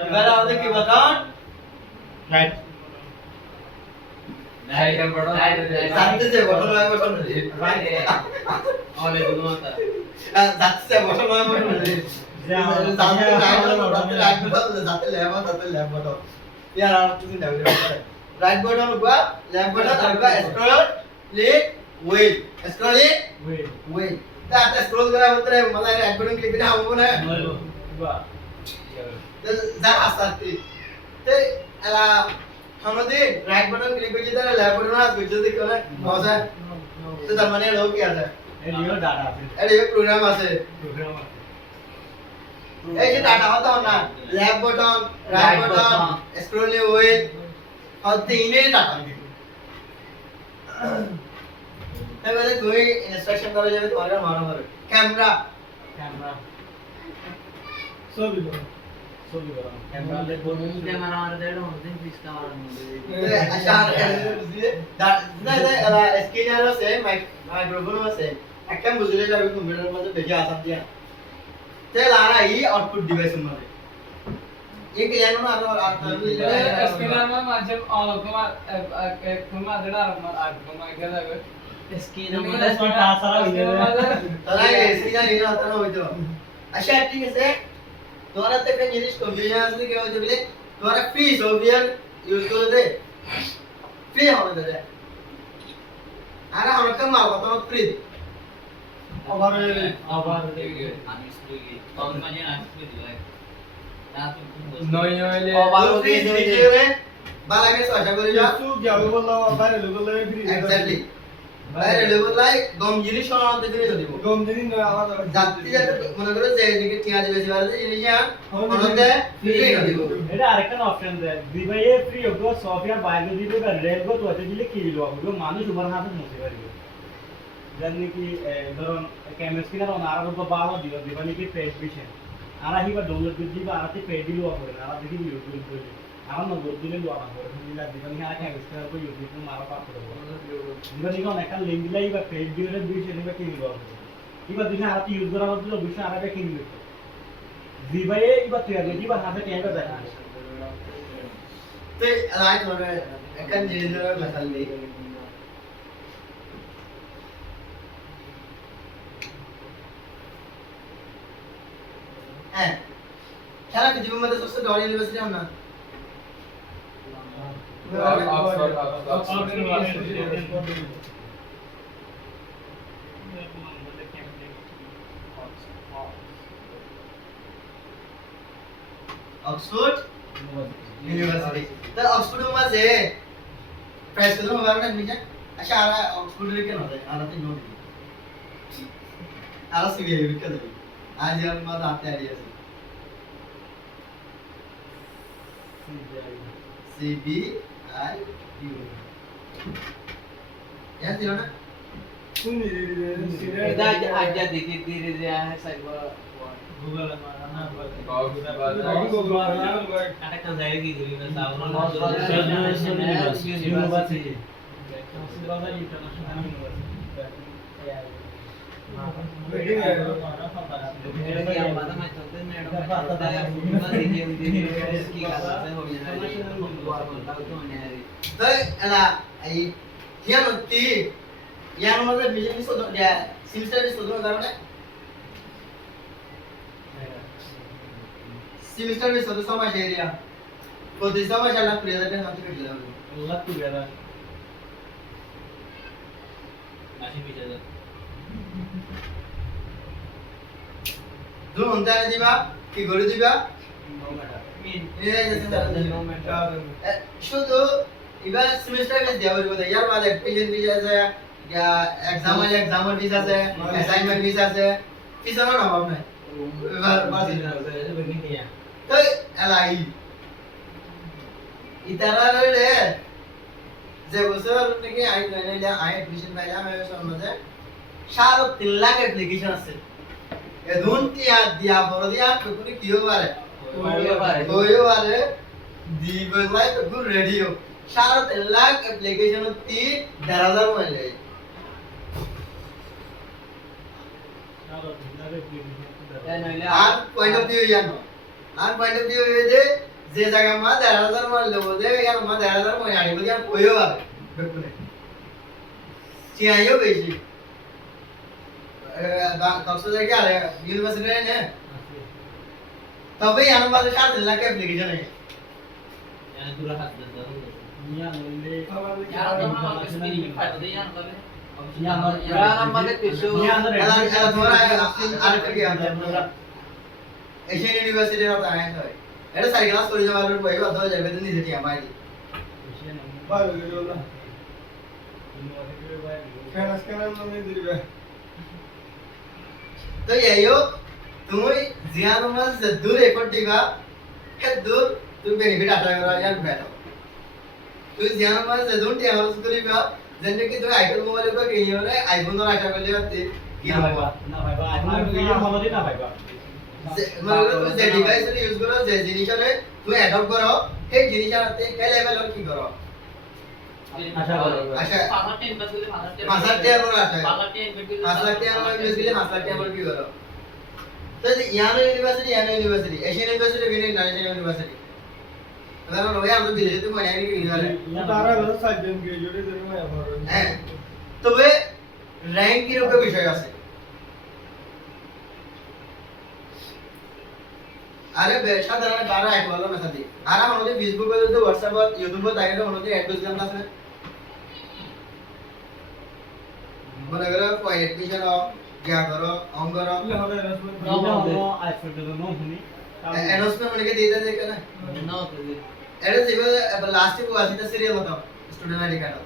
इबारा होते की बताओ राइट डायग्राम पढ़ो साथ से बटन लगा बटन राइट ऑले दोनों आता साथ से बटन लगा बटन साथ से राइट बटन साथ लेफ्ट बटन यार आप तुम राइट बटन ऊपर लेफ्ट बटन ऊपर scroll left wheel scrolling wheel ता आता स्क्रॉल करा होता है मला राइट बटन क्लिक करना होगा ना तर जा असतात ते अला हमने राइट बटन क्लिक कर दिया लेफ्ट बटन हाथ कर दिया देखो ना बहुत है तो तर माने लोग क्या है ये लियो डाटा अरे ये प्रोग्राम আছে प्रोग्राम এই যে ডাটা হতো না left button right button scrolling wheel আর তিনই ডাটা এবারে তুই ইনস্ট্রাকশন করে যাবে তোমার মানো করে ক্যামেরা कैमरा सभी करो कैमरा ले बोल कैमरा मार दे रहा हूं दिन इसका मार আচ্ছা না স্ক্রিনার আছে মাইক্রোফোন আছে একটা বুঝলে যাবে কম্পিউটারের মধ্যে বেশি আসান দিয়া তে লারা ই আউটপুট ডিভাইস মধ্যে एक यानो ना स्कैनर में माझे तुम्हारा डाटा तुम्हारा क्या है स्किन में मध्ये पण तास आला তারা স্ক্রিনার নিয়ে হতো না হইতো আচ্ছা ঠিক আছে তোরা তো একটা জিনিস কম্পিউটার আসলে কি হইতো বলে তোরা ফ্রি সফটওয়্যার ইউজ করে দে ফ্রি হবে দে আর আমরা কম মাল কত ফ্রি ओवर আমি স্টুডিও কম মানে আসবে দিলাই नोई नोईले ফ্রি দিতে রে বালাকে আশা করি যা तू क्या बोला बाहर लोग ले फ्री এক্স্যাক্টলি বাইরে লেভেল লাই গম জিনিস সরাতে ফ্রি দিব गम दिन ना आवाज যাত্রী যাতে মনে করে যে এদিকে টিয়া দিবে সেবারে জিনিস মনতে ফ্রি দিব এটা আরেকটা অপশন দেয় দিবাইয়ে ফ্রি হবে সফটওয়্যার বাইরে দিবে বা রেল গো তো দিলে কি দিলো হবে মানুষ উপর হাতে মুছে পারবে জানি কি ধরুন ক্যামেরা স্ক্রিনার অন আর তো বাবা দিও দিবানি কি পেজ বিশে আর হিবা ডাউনলোড করে দিবা আর তে পেজ দিলো হবে না আর দেখি ইউটিউব করে আর না গো দিলে লোয়া না করে দিলা দিবানি আর ক্যামেরা স্ক্রিনার কো ইউটিউব মে মারা পাপ করে দিবানি কোন একটা লিংক দিলাই বা পেজ দিও রে বিশে দিবা কি দিলো হবে ইবা দিনা আর ইউজ করা হচ্ছে বিশে আর কি দিবে দিবাইয়ে ইবা তুই আগে দিবা হাতে ক্যামেরা দেখা তে লাই ধরে একটা জিনিস মেটাল নেই হ্যাঁ খেলা কি জীবন মধ্যে সবচেয়ে বড় ইউনিভার্সিটি আমরা ऑक्सफोर्ड यूनिवर्सिटी तर ऑक्सफोर्ड मध्ये प्राइस किती होणार ना नीचे अशा आला ऑक्सफोर्ड रे केन होते आला ते नोट आला सीबी विकत आहे आज यार मला आते आली आहे CBI यार दिलो ना सुन इधर आज देखिए धीरे धीरे है सब আরেকটা জায়গা কি করি না ইউনিভার্সিটি তাই এলা এই হিয়ানতি ইয়ার মধ্যে মিশন মিস হতো যা সেমিস্টার মিস হতো কারণে সেমিস্টার মিস হতো সময় এরিয়া প্রতি সময় শালা প্রেজেন্টেশন হাতে কেটে যাবে আল্লাহ টুগেদার মাসি পিছে যা দু ঘন্টা দিবা কি করে দিবা শুধু এবার সেমিস্টার মিস দেওয়া হবে ইয়ার বাদে প্রেজেন্ট মিস আছে या एग्जाम मिस আছে অ্যাসাইনমেন্ট মিস আছে পিছনে না ভাব নাই এবার বাসি তো এলাই ইতারা রে যে বছর থেকে আই নাইলে আই এডমিশন পাইলাম এই বছর মধ্যে 3 লাখ অ্যাপ্লিকেশন আছে এদুন টিয়া দিয়া বড় দিয়া কোনে কি হবে কইও পারে দিবলাই তো গুড রেডিও 3 লাখ অ্যাপ্লিকেশন 3000 মাইলে আর পয়েন্ট অফ ভিউ জানো আর পয়েন্ট অফ ভিউ যে যে জায়গা মা 10000 মার লব দে ইয়ার মা 10000 মই আড়ি বলি আর কইও আর বেকুনে চিয়াইও বেশি কক্সবাজার কি আরে ইউনিভার্সিটি নে তবে ইয়ার মধ্যে 3 লাখ অ্যাপ্লিকেশন আছে यार दूर हाथ दे दो নিয়া লইলে यार তোমরা আমাকে স্ক্রিন ফাটো দেই জানো তবে নিয়া আমাদের কিছু তোমার আরেকটা কি আছে এশিয়ান ইউনিভার্সিটির মতো আয় হয় এটা সারি ক্লাস করে যাওয়ার পর ভাই অথবা যাবে তো নিজে টিয়া মারি ভালো হলো খেলাস কেন মনে দিবে তো এইও তুমি জিয়ান মাস দূর এফর্ট দিবা হে দূর তুমি বেনিফিট আশা করা ইয়ার বেটা তুই জিয়ান মাস দূর টিয়া খরচ করিবা যেনে কি তুমি আইফোন মোবাইল উপর কিনি হলে আইফোন ধর আশা করলে কি হবে না ভাইবা আইফোন ভিডিও মনে না ভাইবা মানে তুমি যে ডিভাইস ইউজ করো যে জিনিসরে তুমি অ্যাডপ্ট করো সেই জিনিসটাতে কে লেভেল কি করো আশা করো আশা 5 10 বলে 5 লাখ টাকা করে আসে 5 লাখ টাকা ইনভেস্ট 5 লাখ টাকা করে ইনভেস্ট করলে 5 লাখ টাকা করে কি করো তো ইয়ানো ইউনিভার্সিটি এশিয়ান ইউনিভার্সিটি বিনে ন্যাশনাল ইউনিভার্সিটি এবার ওই আমরা বিদেশে তো মানে কি গেলে তারা বড় সাইডেন গ্রাজুয়েট ধরে মই আমার হ্যাঁ তবে র‍্যাঙ্কের উপর বিষয় আছে আরে সাধারণ 12 এক বলো মেসা দি আর আমাদের ফেসবুক এ তো হোয়াটসঅ্যাপ এ ইউটিউব এ তাইরে আমাদের অ্যাড করছিলাম না আসলে মনে করো পয়েন্ট এডমিশন क्या करो ऑन करो হবে রাসমেন্ট নো আইফোন তো নো হুনি অ্যানাউন্সমেন্ট মানে দিয়ে দেন দেখে না नो तो এটা যেবে লাস্ট को আসিটা সিরিয়াল হতো স্টুডেন্ট আইডি কার্ড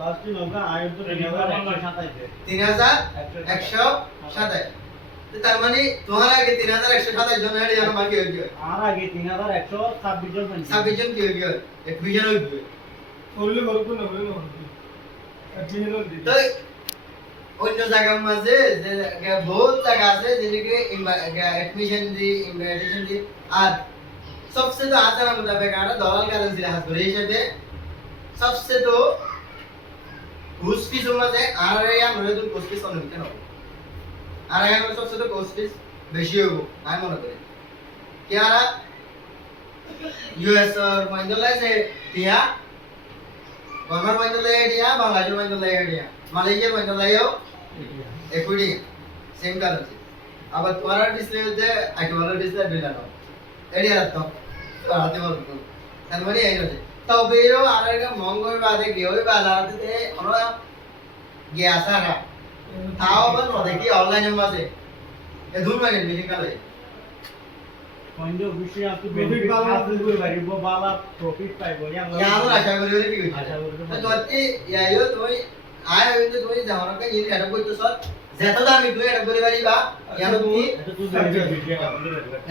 লাস্ট লোকা আইও তো 3127 তো তার মানে তোমার আগে 3127 জন আইডি জানা বাকি হয়ে গেল আর আগে 3126 জন পাইছি 26 জন কি হয়ে গেল এডমিশন হয়ে গেল করলে বলবো না বলে না এডমিশন দি তো অন্য জায়গার মাঝে যে বহুত জায়গা আছে যেদিকে এডমিশন দি ইনভাইটেশন দি আর সবচেয়ে তো আচার মোতাবেক আর দলাল কারেন্সি রাখা করে হিসেবে সবচেয়ে তো ঘুষ ফিস মাঝে আর ইয়া নয় তো ঘুষ ফিস অনেক কেন আর ইয়া সবচেয়ে তো ঘুষ ফিস বেশি হবো আমি মনে করি কি আর ইউএস এর মন্ডলে যে টিয়া গভর্নমেন্ট মন্ডলে টিয়া বাংলাদেশের মন্ডলে টিয়া মালয়েশিয়ার মন্ডলেও equity same currency আবার তোমার ডিসপ্লে হচ্ছে আইটোয়ার ডিসপ্লে দিলানো এরিয়া তো আতে বলতো তার মানে এই হচ্ছে তবে এর আরেকটা মঙ্গল বাদে গেওই বালাতে আমরা গিয়া সারা তাও আবার দেখি অনলাইনে মাঝে এ দূর মানে মিটিং করে পয়েন্ট অবশ্যই আপনি বেনিফিট পাবেন করে পারিব বালা প্রফিট পাইব আমরা আশা করি হলে কি হচ্ছে আশা করি তো তুই ইয়াইও তুই আয় হইতে তুই জামানকে ইনি অ্যাড করতে সর যেত দামি তুই অ্যাড করে পারিবা ইয়ানো তুমি এটা তো ভিডিও ভিডিও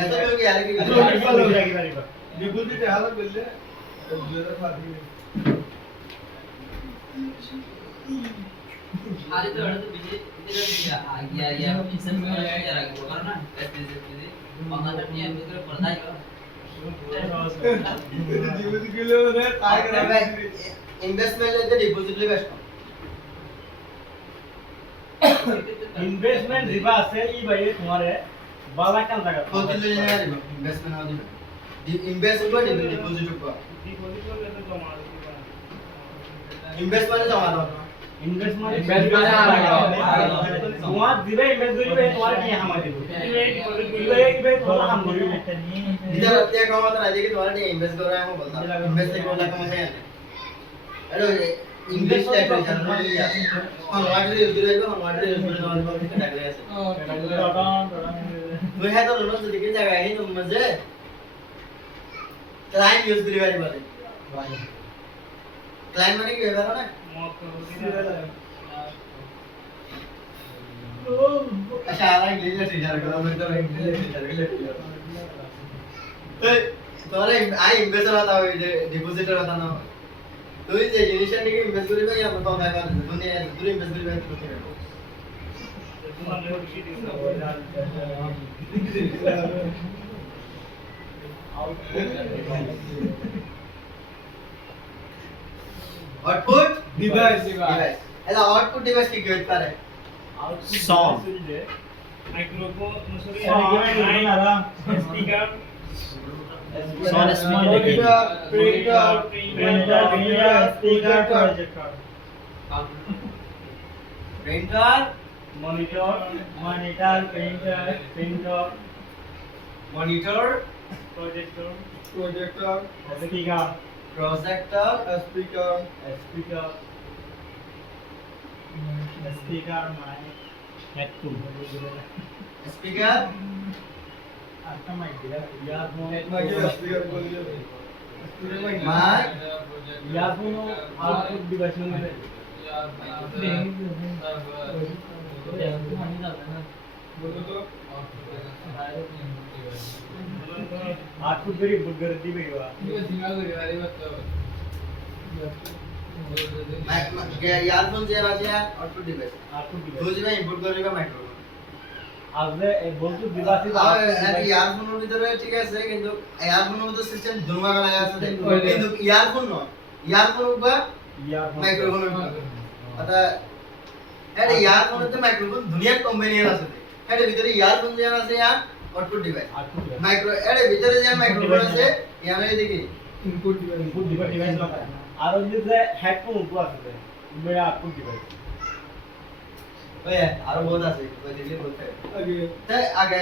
এত তুই কি আর কি বিপুল দিতে হালা বললে জোরে ফাটি hari itu ada tuh biji itu ya insan semuanya jarak karena SPZ pengadaan yang betul pernah juga জীবনগুলো মানে তাই করে ইনভেস্টমেন্ট এতে ডিপোজিট লে বেস্ট ইনভেস্টমেন্ট দিবা আছে ই ভাই তোমারে বালা কান জায়গা প্রতি দিন না দিব ইনভেস্টমেন্ট না দিব ইনভেস্ট করব ডিপোজিট করব ডিপোজিট করলে তো জমা দিতে ইনভেস্টমেন্ট জমা দাও ইনভেস্টমেন্ট Investment তোমার দিবে ইনভেস্ট করিবে তোমার কি হামা দিব ডিপোজিট দিবে দিবে তোমার হাম করিবে इधर ते कमा तो राजे के द्वारा ने इन्वेस्ट कर रहा है मैं बोलता इन्वेस्ट के बोला कम से अरे इंग्लिश टाइप का चैनल में लिया हम वाटर यूज कर रहे हम वाटर यूज कर रहे हैं बहुत टक रहे हैं वो है तो लोग से दिखे जगह है तो मजे क्लाइंट यूज कर रहे हैं क्लाइंट माने क्या है ना मौत अच्छा आ रहा है इंग्लिश टीचर को मैं तो इंग्लिश टीचर के लिए तो तोरे आई इन्वेस्टर होता है डिपॉजिटर होता ना तो ये जिनिस ने इन्वेस्ट करी भाई हम तो काय कर दुनिया दूर इन्वेस्ट करी भाई तो क्या तुम्हाला खुशी दिसतो आउटपुट ডিভাইস ऐसा आउटपुट डिवाइस की गिफ्ट करे Song. Microphone sorry speaker Sound speaker printer speaker projector printer monitor printer monitor projector projector speaker projector speaker speaker mic headphone speaker একটা mic দিলা earphone মাইকে স্পিকার বলে দিও speaker mic mic earphone output device में বলো তো output very good कर दी भाई ইয়ারফোন যে আছে আউটপুট ডিভাইস output তো device যে ইনপুট করবে মাইক্রোফোন আসলে এই বলতো ডিভাইস আর ইয়ারফোনের ভিতরে ঠিক আছে কিন্তু ইয়ারফোনের মধ্যে সিস্টেম দুর্মাগা লাগা আছে কিন্তু ইয়ারফোন নয় ইয়ারফোন বা earphone মাইক্রোফোন অর্থাৎ এটা ইয়ারফোনের তো মাইক্রোফোন দুনিয়া কম্বিনেশন আছে এটা ভিতরে ইয়ারফোন যে আছে ear output device output device micro এটা ভিতরে যে মাইক্রোফোন আছে ইয়ানে দেখি ইনপুট ডিভাইস input device লাগা আর ওই যে হেডফোন উপর আছে মেরা output device ওই আরো বহুত আছে ওই দেখলে বলতে আগে তাই আগে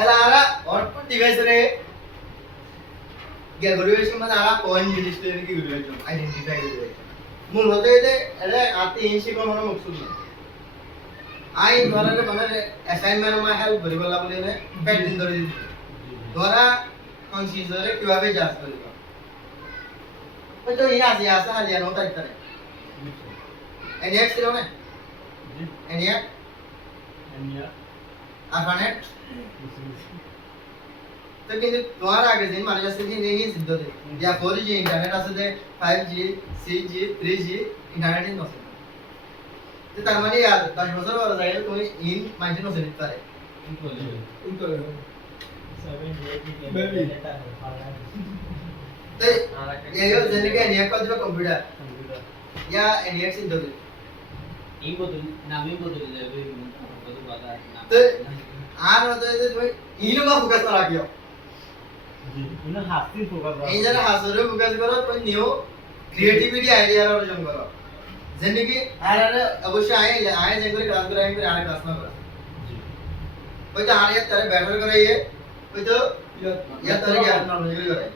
এলা আরা আউটপুট ডিভাইস রে গ্যাগোরিয়েশন মানে আরা পয়েন্ট জিনিস রে কি গ্যাগোরিয়েশন আইডেন্টিফাই করে মূল হতে এটা এটা আতে ইনসি কোন মানে মকসুদ না আই ধরারে মানে অ্যাসাইনমেন্ট মা হেল্প করি বলা বলি নে ব্যাড দিন ধরে দিই ধরা কনসিডারে কিভাবে জাজ করিব ওই তো ইনা আছে আসা হালিয়া নতা ইতারে এনিএক্স ছিল না এনিএক্স এনিয়া আরফানেট তো কিন্তু তোমার আগে দিন মানে যাচ্ছে যে নেই সিদ্ধ দে या 4G इंटरनेट আছে দে 5G 6G 3G internet in আছে তো তার মানে আর 10 বছর পরে যায় তুমি ইন মাইন্ড নো সেট পারে ইনপুট বেবি তো ये यो जने के एनिया का जो कंप्यूटर या एनिया सिদ্ধ दे এই বদল নামই বদলে যাবে বদল বাধা তো আর হতে যে তুমি ইনো বা ফোকাস না রাখিও জি ইনা হাসি ফোকাস এই যারা হাসরে ফোকাস করো তুমি নিউ ক্রিয়েটিভিটি আইডিয়া অর্জন করো যেনে কি আর অবশ্যই আয় যে করে ক্লাস করাই করে আর ক্লাস না করা জি ওই তো আর ইয়ার তারে ব্যাটার করাইয়ে ওই তো ইয়ার তারে কি আর নরমালি করে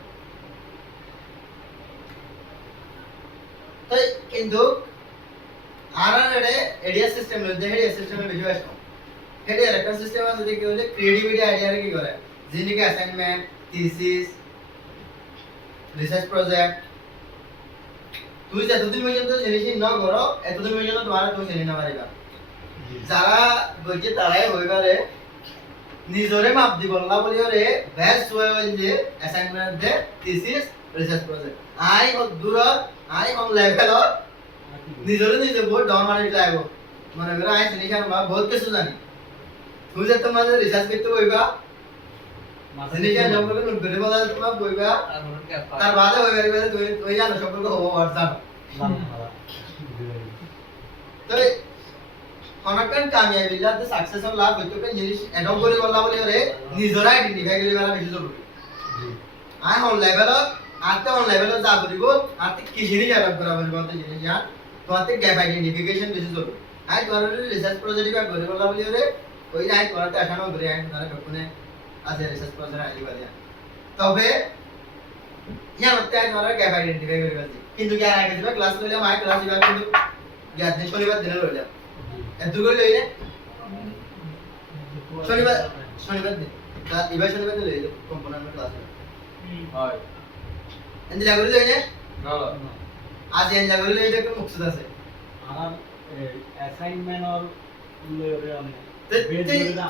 তাই কিন্তু আর এরিয়া সিস্টেম লইতে এরিয়া সিস্টেমে বেশি আসতো এরিয়া একটা সিস্টেম আছে যে কি হলে ক্রিয়েটিভিটি আইডিয়া কি করে যেনে কি অ্যাসাইনমেন্ট থিসিস রিসার্চ প্রজেক্ট তুই যতদিন পর্যন্ত জিনিস না করো এতদিন পর্যন্ত তোমার তুমি জিনিস না পারিবা যারা বলছে তারাই হইবারে নিজরে মাপ দিব না বলিওরে বেস্ট ওয়ে হইল যে অ্যাসাইনমেন্ট দে থিসিস রিসার্চ প্রজেক্ট আই দূর আই অন লেভেল নিজরে নিজে বহুত ডর মারি লাগবো মনে করো আই জিনিস আমরা বহুত কিছু জানি তুমি যে তোমাদের রিসার্চ করতে বইবা জিনিস সম্পর্কে নোট করে বলা তোমার বইবা তারপর গ্যাপ তার বাদে ওই বেরিয়ে তুমি তুমি জানো সম্পর্কে হবো আর জানো তো অনেকক্ষণ কামিয়াবি লাতে সাকসেস হল লাভ হইতো কে জিনিস এডম করে বলা বলি রে নিজরা আইডেন্টিফাই করে বলা বেশি জরুরি আই হন লেভেল আতে অন লেভেল যা করিব আতে কি জিনিস অ্যাডাপ্ট করা বলি বলতে জিনিস জান তো আতে গ্যাপ আইডেন্টিফিকেশন বেশি জরুরি আই তোমার রিসার্চ প্রজেক্ট বা করে বলা বলি রে ওই আই তোমারতে আসানো করে আই তোমার কখনো আছে রিসার্চ প্রজেক্ট আইডি বাদিয়া তবে ইয়া মতে আই তোমার গ্যাপ আইডেন্টিফাই করে বলছি কিন্তু কি আগে দিবা ক্লাস লইলাম আই ক্লাস দিবা কিন্তু গ্যাপ দিন শনিবার দিনে লইলাম এত করে লইলে শনিবার দিন এবার শনিবার দিন লইলে কম্পোনেন্ট ক্লাস হয় এন্ড লাগলে লইলে না আজ এন্ড লাগলে লইলে একটা মকসদ আছে আমার অ্যাসাইনমেন্ট আর লরে অনেক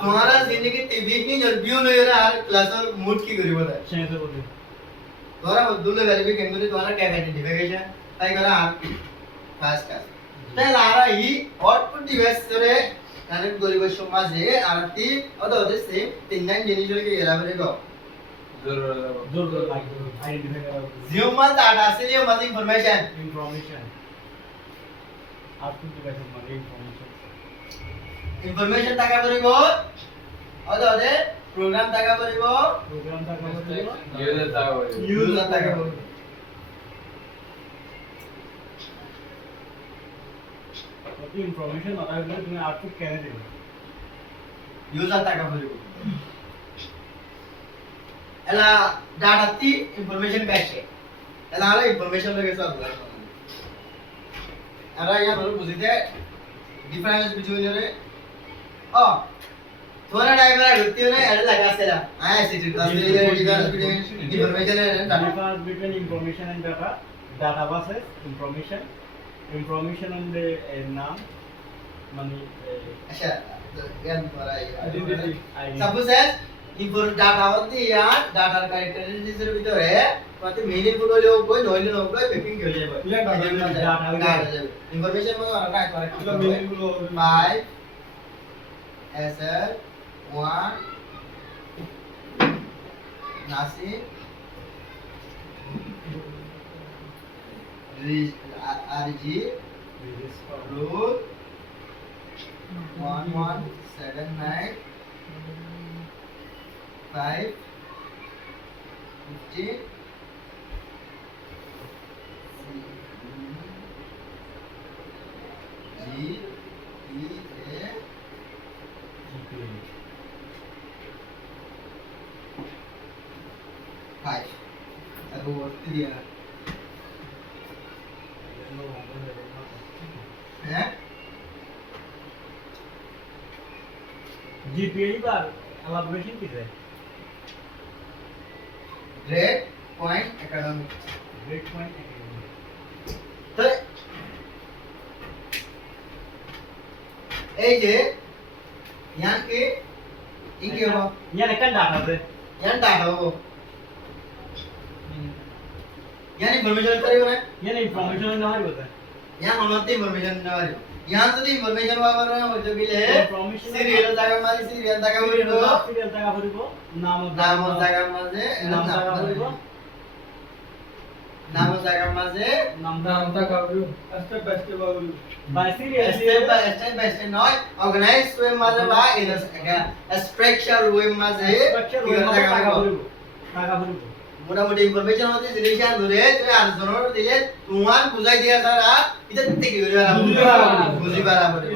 तुम्हारा जिंदगी टीवी की रिव्यू नहीं रहा क्लास और मूड की करी बोला সেটা বলি तुम्हारा दुल्ले वाले भी केंद्र तुम्हारा क्या आइडेंटिफिकेशन ताई करा आप खास खास ते लारा ही आउटपुट डिवाइस रे কানেক্ট করিব সমাজে আরতি অদতে সেম তিন নাইন জিনিসকে এরাবরে গো জোর লাগে আইডেন্টিফাই করা হিউম্যান ডাটা সিরিয়াল মাস ইনফরমেশন ইনফরমেশন আউটপুট ডিভাইস মানে ইনফরমেশন ইনফরমেশন টাকা পড়িব অদতে প্রোগ্রাম টাকা পড়িব প্রোগ্রাম টা কত দিব ইউজার টাকা বলে ইউজার টাকা পড়িব কত ইনফরমেশন না থাকলে তুমি আউটপুট কেন দিবে ইউজার টাকা পড়িব এলা ডাটাতি ইনফরমেশন কাছে এলা হলো ইনফরমেশন লগে সব আরা ইয়া বড় বুঝিতে ডিফারেন্স বিটুইন রে ও তোরা ড্রাইভার হতে না এর লাগা আছে আয় সিটি ক্লাস এর difference between information and data difference between information and data databases information and নাম মানে আচ্ছা জ্ঞান করা Identity. সাপোজ ইনফর ডাটা হতে ইয়া ডাটার ক্যারেক্টারিস্টিক্সের ভিতরে প্রতি মিনিংফুল হলেও কই নইলে নয় কই পেপিং হয়ে যাবে ইয়া data হয়ে যাবে ইনফরমেশন মানে আর কাজ করে এটা meaningful হবে। 5 SL 1 নাসি RG root 1179 5 15 G E A Five. Aku waktu dia. Ya? GPA bar elaboration কি है Grade point academic. grade point তো এই যে ইয়ান কি কি হবো ইয়ার একটা ডাটা আছে ইয়ান ডাটা হবো ইয়ান ইনফরমেশন করিব না ইয়ার ইনফরমেশন না হয় বলতে ইয়ান অনতে ইনফরমেশন না করিব ইয়ান যদি ইনফরমেশন পাবার না হইতো বিলে Information সিরিয়াল জায়গা মাঝে সিরিয়াল জায়গা হইলো সিরিয়াল টাকা ভরিব নাম নাম জায়গা মাঝে নাম টাকা ভরিব নাম জায়গা মাঝে নাম নাম টাকা হবে step by step হবে by serial step by step নয় অর্গানাইজ ওয়ে মাঝে বা ইন স্ট্রাকচার ওয়ে মাঝে টাকা ভরিব মোটামুটি ইনফরমেশন হতে জিনিস আর ধরে তুমি আর জনের দিলে তোমার বুঝাই দিয়া ছাড়া এটা থেকে বুঝি পারা পড়ে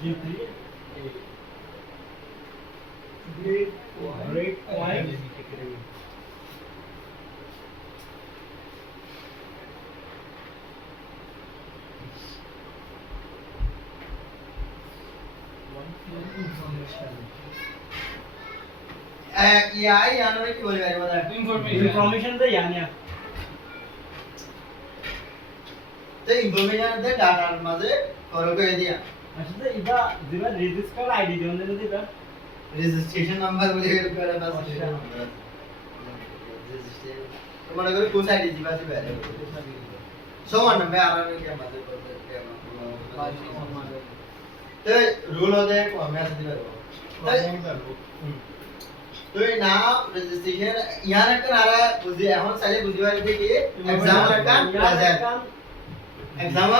G3 grade point ইয়াই আনরে কি বলি ভাই বলা information দে জানিয়া তো ইনফরমেশন দে ডাটার মাঝে ফরক হয়ে দিয়া আসলে ইবা যেবা রেজিস্টার আইডি দেন দেন দিবা রেজিস্ট্রেশন নাম্বার বলে এর করে বাস রেজিস্ট্রেশন তোমার করে কোন সাইডে দিবা আছে বাইরে সমান নাম্বার আর কে মাঝে করতে তো রুল হতে কমে আছে দিবা তো এই নাম রেজিস্ট্রেশন ইয়ার একটা নারা বুঝি এখন সাইলে বুঝি পারি কি এক্সাম একটা রেজাল্ট এক্সাম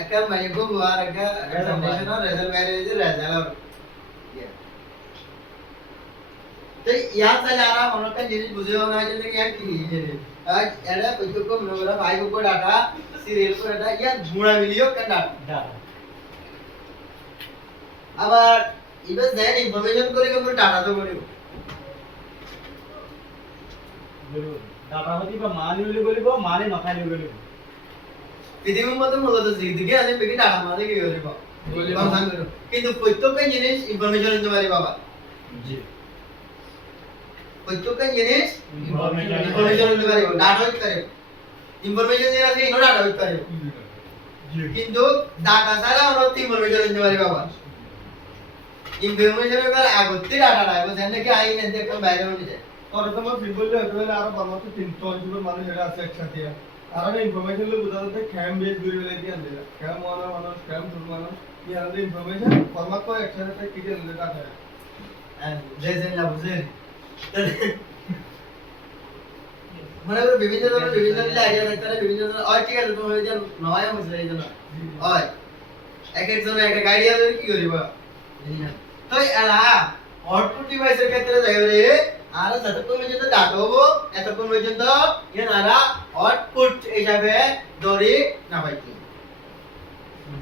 একটা মানে গো আর একটা এক্সামিনেশন আর রেজাল্ট বাইরে যে রেজাল্ট তো ইয়ার সাইলে আর অনেকটা জিনিস বুঝিও না যে কি কি জিনিস আজ এরা কইতো মনে করা ফাইল কো ডাটা সিরিয়াল কো ডাটা ইয়া গুণা মিলিও কেন ডাটা আবার ইবেস দেন ইনফরমেশন করে কোন ডাটা তো করিব ডাটা হতি বা মান নিলে বলিব মানে নথাই নিলে বলিব পৃথিবীর মধ্যে মূলত দিকে আছে বেশি ডাটা মানে কি করিব কিন্তু প্রত্যেকটা জিনিস ইনফরমেশন দিতে পারি বাবা জি প্রত্যেকটা জিনিস ইনফরমেশন দিতে পারি ডাটা হইতে পারে ইনফরমেশন যে আছে ইনো ডাটা হইতে পারে কিন্তু ডাটা ছাড়া আমরা ইনফরমেশন দিতে পারি বাবা ইনফরমেশন এর আগতে ডাটা রাখবো জানেন কি আই না দেখো বাইরে হয়ে যায় और तो मैं सिंपल जो है आरो बाबा तो 300 जीवन माने हेडा আছে একসাথে আর আমি ইনফরমেশন লো বুঝাতে ক্যাম বেস গুরি বলে দিয়ে আনলে ক্যাম মানুষ ক্যাম শুরু মানুষ এই আলাদা ইনফরমেশন ফরম্যাট করে একসাথে কি দিয়ে আনলে ডাটা জেজেন না বুঝেন মানে বিভিন্ন ধরনের আইডিয়া থাকতে পারে বিভিন্ন ধরনের আর ঠিক আছে তুমি ওই যে নয় বুঝলে এই জন্য হয় এক এক জনের এক এক আইডিয়া ধরে কি করিবা তো এলা আউটপুট ডিভাইসের ক্ষেত্রে যাইবে আর যতক্ষণ পর্যন্ত ডাটা হবো এতক্ষণ পর্যন্ত এনারা আউটপুট হিসাবে ধরে না পাইছি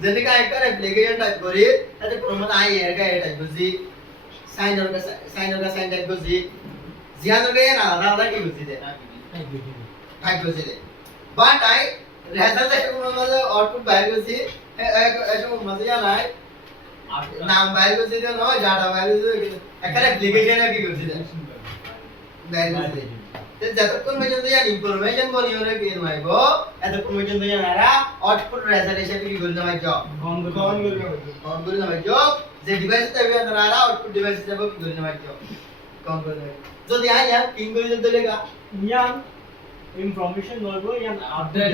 যেদিকে একটা অ্যাপ্লিকেশন টাইপ করি তাতে প্রমাণ আই এর কা টাইপ বুঝি সাইনার কা সাইন টাইপ বুঝি জিয়ানোর কে না আলাদা কি বুঝি দে টাইপ বুঝি দে বাট আই রেজাল্ট দেখে কোনো মানে আউটপুট বাইরে বুঝি এসব মজা নাই নাম বাইরে বুঝি দে নয় ডাটা বাইরে বুঝি একটা অ্যাপ্লিকেশন কি বুঝি দে যতক্ষণ পর্যন্ত ইয়ার ইনফরমেশন বলি ওরে কি নয়গো এতক্ষণ পর্যন্ত ইয়ারা আউটপুট রেজাল্টেশন কি করতে হয় জব অন করে না জব যে ডিভাইস তবে আপনারা আউটপুট ডিভাইস যাব কি করতে হয় জব কম করে যদি ইয়ার পিন করে দিতে লেগা ইয়ান ইনফরমেশন নয়গো ইয়ান আপডেট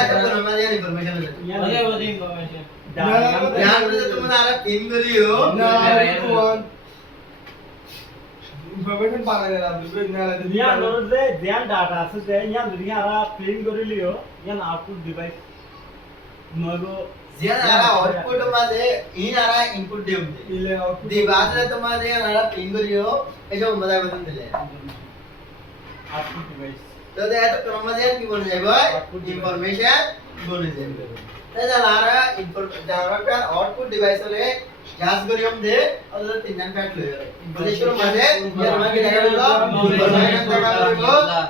এতক্ষণ আমরা ইয়ার ইনফরমেশন দিতে ইয়ান বডি ইনফরমেশন ইয়ার মধ্যে তোমরা আর পিন করিও না ইনফরমেশন পারে না দুই না ইয়ান নরদে ধ্যান ডাটা আছে যে ইয়ান দুনিয়ারা প্রিন্ট করে লিও ইয়ান আউটপুট ডিভাইস নয়গো জিয়ারা আউটপুট মাঝে ইনারা ইনপুট দিও ইলে আউটপুট দি বাদে তোমাদের ইয়ারা পিন করিও এসব মজা বলতে দিলে আউটপুট ডিভাইস তো এত ক্রমে কি বলে যাবে ইনফরমেশন বলে যাবে তাই যারা যারা আউটপুট ডিভাইস হলে গ্যাস করিয়ম দে ওদের তিন নাম ফ্যাট লয় ইনফরমেশন মাঝে ইয়ার মাঝে দেখা গেল ইনফরমেশন দেখা গেল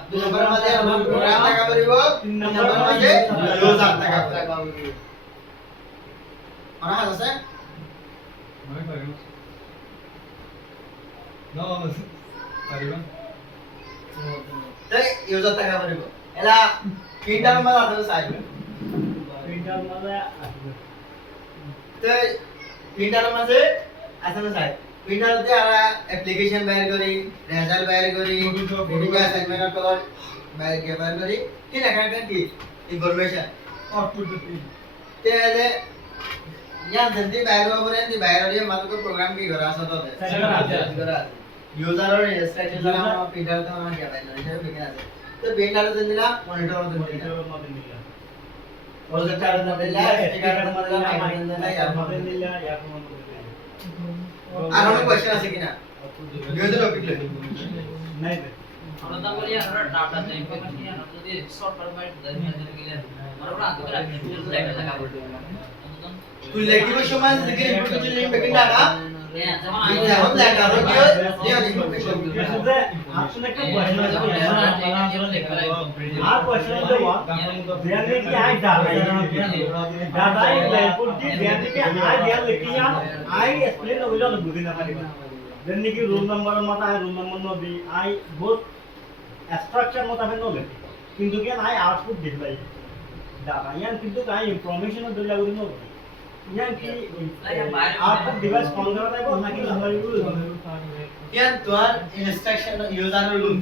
দুই নম্বর মাঝে আমরা প্রোগ্রাম দেখা করিব তিন নম্বর মাঝে ইউজার দেখা করিব মনে আছে মনে পারি না পারিবা তাই ইউজার দেখা করিব এলা তিনটার মাঝে আছে সাইড প্রিন্টার মানে আসবে তো প্রিন্টার মাঝে আছে না সাইড প্রিন্টারতে আমরা অ্যাপ্লিকেশন বাইর করি রেজাল্ট বাইর করি বিভিন্ন অ্যাসাইনমেন্ট কলর বাইর করি কি না কারণ কি ইনফরমেশন আউটপুট তে যে ইয়ার জলদি বাইর হবে নি বাইর হলে মালকে প্রোগ্রাম কি করা আছে তো ইউজার और রেজিস্ট্রেশন দ্বারা আমরা প্রিন্টার তো আমরা কি বাইর হিসাবে বিজ্ঞান আছে তো প্রিন্টার জন্য মনিটর মধ্যে মনিটরের মধ্যে নিলা প্রজেক্টর মধ্যে নিলা স্টিকারের মধ্যে নিলা মাইক্রোফোন মধ্যে নিলা মধ্যে নিলা ইয়ার মধ্যে আর অনেক কোশ্চেন আছে কিনা গেলে টপিক লে নাই আমরা তো বলি আমরা ডাটা চাই ইনফরমেশন আমরা যদি শর্ট ফরম্যাট দেখাতে গেলে আমরা আগে করে একটা টাকা বলতে তুই লেখিব সময় যদি ইনপুট কিছু লিখবে কিনা না হ্যাঁ যেমন যেমন লেখা রো কি ইয়ার ইনফরমেশন যে আপনি একটা কোশ্চেন আছে আর কোশ্চেন দেওয়া ধ্যান কি আই ডাটা ইনপুট দি ধ্যান কি আই ধ্যান লিখিয়া আই এক্সপ্লেন হইলো না বুঝি না পারিবা দেন কি রোল নাম্বার মত আই রোল নাম্বার ন দি আই বহুত স্ট্রাকচার মত আমি ন লিখি কিন্তু কি আই আউটপুট দিলাই ডাটা ইয়ান কিন্তু আই ইনফরমেশন দিলা গুলি ন yang ki output device phone kara taibo naki memory rule ইয়ান তোয়ার instruction user rule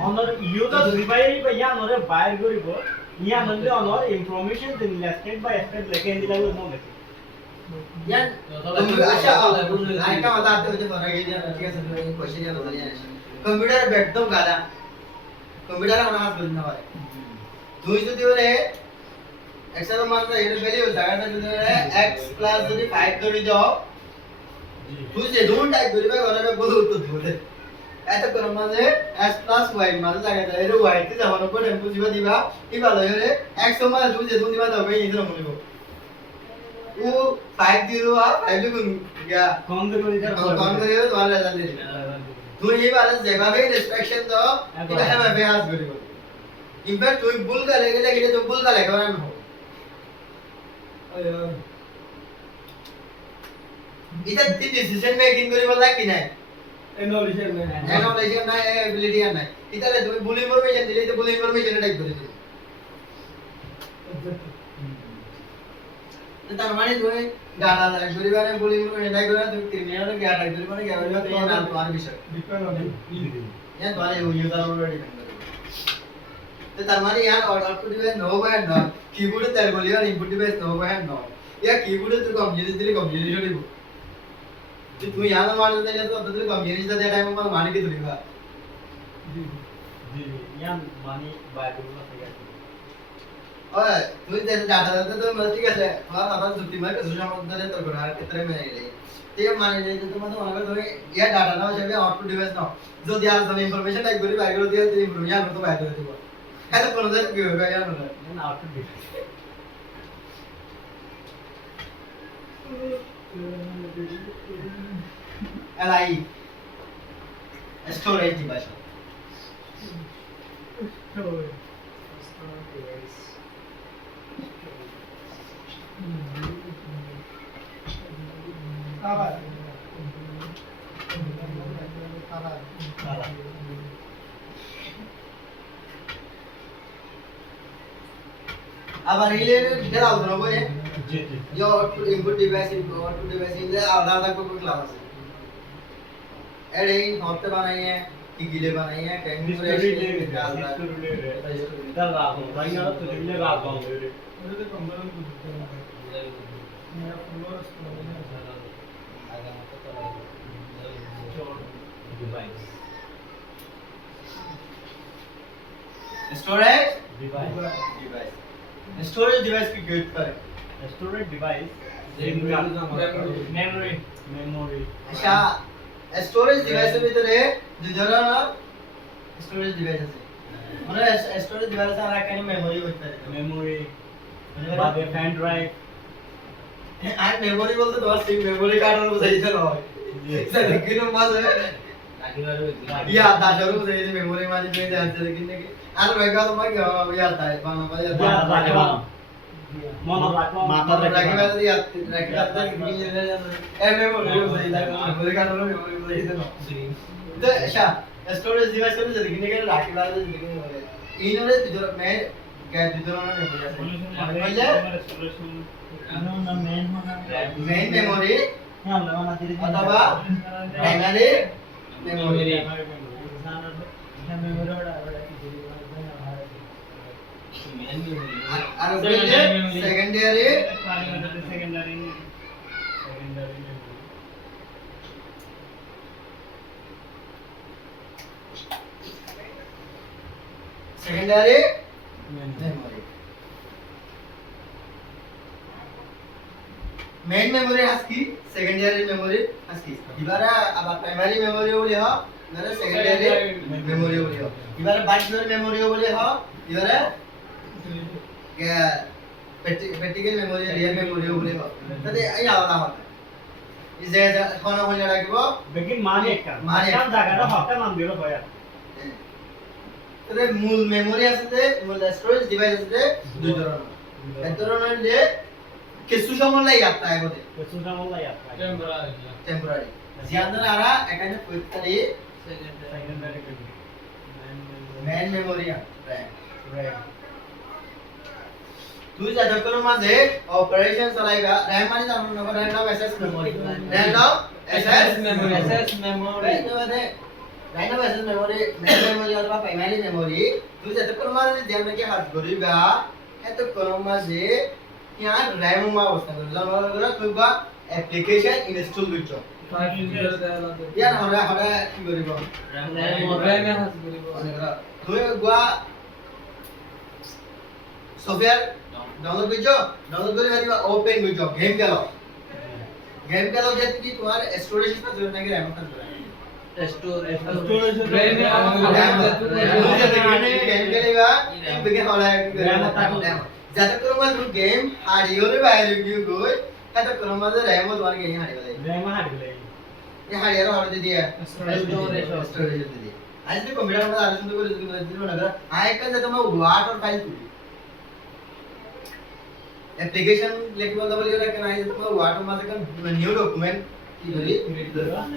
honor user ধরিবাই বা ইয়া নরে বাইর করিব ইয়া নলে honor information দিন step by step লেখে দিলা ন লেখে ইয়ান তুমি আচ্ছা আরেকটা কথা আতে হইতে পারে এই ঠিক আছে তুমি কোশ্চেন জানো জানি কম্পিউটার একদম গাদা কম্পিউটার আমরা হাত ধরে না হয় তুই যদি বলে x এর মান এর ভ্যালু জায়গাটা যদি বলে x প্লাস যদি 5 ধরে দাও তুই যে দুন টাইপ ধরিবা ঘরে বল উত্তর দিবে এত কোন মানে s প্লাস y মানে জায়গাটা এর y তে যাওয়ার পর টেম্পো দিবা কি ভালো হরে x সমান তুই যে দুন দিবা দাও এই দিন মনে করো ও 5 দিলো আর 5 গুণ ইয়া কম করে দিতে কম করে তোমার রেজাল্ট দিবে তুই এই বারে যেভাবে ইনস্ট্রাকশন দাও এভাবে আজ করিব ইনফ্যাক্ট তুই ভুল করে গেলে গেলে তো ভুল করে করান হবে এটা তি ডিসিশন মেকিং করিব লাগি নাই এনোভেশন নাই এনোভেশন নাই এবিলিটি নাই ইতালে তুমি ভুল ইনফরমেশন দিলে তো ভুল ইনফরমেশন টাইপ করে দিবে তার মানে তুমি ডাটা টাইপ করিবা না ভুল ইনফরমেশন টাইপ করিবা তুমি ক্রিমিনাল কে টাইপ করিবা না কেবল তো না তোমার বিষয় ডিপেন্ড হবে या तुम्हारे यूजर पर डिपेंड करेगा तो तुम्हारे यहाँ आउटपुट डिवाइस नो बाय नॉट कीबोर्ड तेरे बोलिए और इनपुट डिवाइस नो बाय नॉट या कीबोर्ड तो कम्युनिटी दिले कम्युनिटी दिले तो तू यहाँ मान लेते हैं तो तो कम्युनिटी दे टाइम पर माने की दिलेगा जी yang money by the और तू जैसे डाटा देते तो मतलब ठीक है और आता सुट्टी में कसुशा मत दे तो गुनाह कितने में नहीं ते माने जे तो मतलब अगर तुम्हें ये डाटा ना जब आउटपुट डिवाइस ना जो दिया तुम्हें इंफॉर्मेशन टाइप करी बाहर दिया तो इंफॉर्मेशन तो बाहर दे दो ऐसा कौन सा क्यों होगा यार ना and output device LI storage device আবার আবার ইলে ডিটেল আলোচনা করে जी जी যে ইনপুট ডিভাইস ইলে আলাদা আলাদা করে ক্লাস আছে এর এই হতে বানাইয়ে কি গিলে বানাইয়ে history le dal rago dai na to le rago le ওটাতে কম্পাইলার করতে হবে মেরা followers device storage device device storage device की यूज करें storage device memory memory अच्छा স্টোরেজ ডিভাইসের ভিতরে দুই ধরনের স্টোরেজ ডিভাইস আছে মানে স্টোরেজ ডিভাইস আর একটা মেমরি হইতে পারে memory বাদে pen drive আর মেমরি বলতে তোমার সিম মেমরি কার্ডের বুঝাইতে নয় সেটা কিনো মাঝে ইয়া দাশারও বুঝাইতে মেমরি মাঝে তুমি জানতে কিনে কি আর রইগা তোমার কি ইয়া তাই বানা বানা ya bale mono মাথা রাখি বাদে ইয়া রাখি বাদে কিনে এ মেমরি বুঝাইতে মেমরি কার্ডের মেমরি বুঝাইতে নয় তো আচ্ছা স্টোরেজ ডিভাইস করে যদি কিনে গেলে রাখি বাদে যদি কিনে বলে ইনরে দুধর মে গ্যাস দুধর মেমরি আছে বুঝলে solution মেইন মেমরি অথবা প্রাইমারি মেমরি আর secondary secondary secondary memory main memory হাসকি সেকেন্ডারি মেমরি হাসকি ইবারা আবার প্রাইমারি মেমরি বলি হ ইবারা সেকেন্ডারি মেমরি বলি হ ইবারা বাইনারি মেমরি বলি হ ইবারা প্র্যাকটিক্যাল মেমরি রিয়েল মেমরি বলি হ তাতে এই আলাদা হয় এই যে কোন হইলা রাখব begin mane ekta Mane mane jaga ta hokta man dilo hoya তাতে মূল মেমরি আছে মূল স্টোরেজ ডিভাইস আছে দুই ধরনের এক ধরনের যে কিছু সময় লাগে আপনার আগে sudah mulai ya টেম্পোরারি জিয়াদার আরা এখানে কইতারি secondary মেইন মেমরি RAM তুই যতক্ষণ মাঝে অপারেশন চালাইবা RAM মানে জানো না random access memory random access memory random access memory main memory অথবা primary memory তুই যতক্ষণ মাঝে যেমন কি হাত ধরিবা এতক্ষণ মাঝে ইয়ার RAM মা অবস্থা করবে জানো না তুই বা অ্যাপ্লিকেশন ইনস্টল করছ ইয়ার হরা হরা কি করিব তুই গা সফটওয়্যার ডাউনলোড করছো ডাউনলোড করে ভাই ওপেন করছো গেম খেলো যে কি তোমার স্টোরেজ টা জন্য নাকি RAM টা জন্য গেম খেলিবা বিগে হলা যাতে কোনো মানে গেম হারিও রে বাইরে গিয়ে কই তাতে কোনো মানে RAM তোমার গেম হারিয়ে গেলে ये हार्डवेयर हमारे दे दिया स्टोरेज दे दिया आज भी कंप्यूटर में आलोचना করে যদি বলে দিল না আই কাজ তো मैं ওয়ার্ড और फाइल খুলি एप्लीकेशन लिखबो বলি ওরা কেন আই তো ওয়ার্ড মাঝে কোন নিউ ডকুমেন্ট কি করি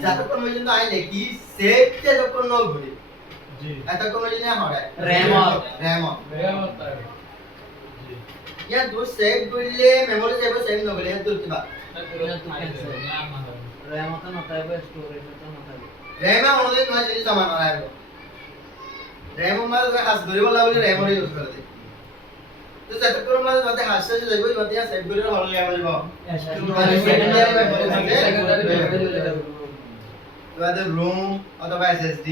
যতক্ষণ পর্যন্ত আই লিখি সেভ তে যতক্ষণ ন ঘুরি জি এতক্ষণ পর্যন্ত হয় RAM या दो सेव করলে মেমোরি সেভ সেভ ন বলে তো দিবা RAM तो नता है स्टोरेज तो नता है RAM অনুযায়ী তোমার জিনিস সমান হয় RAM মানে তুমি হাস ধরে বলা বলি RAM ইউজ করে দে তো যতক্ষণ মানে যদি হাস শেষ যাইবো যদি সেভ করে হল যাবে তোমাদের রুম অথবা SSD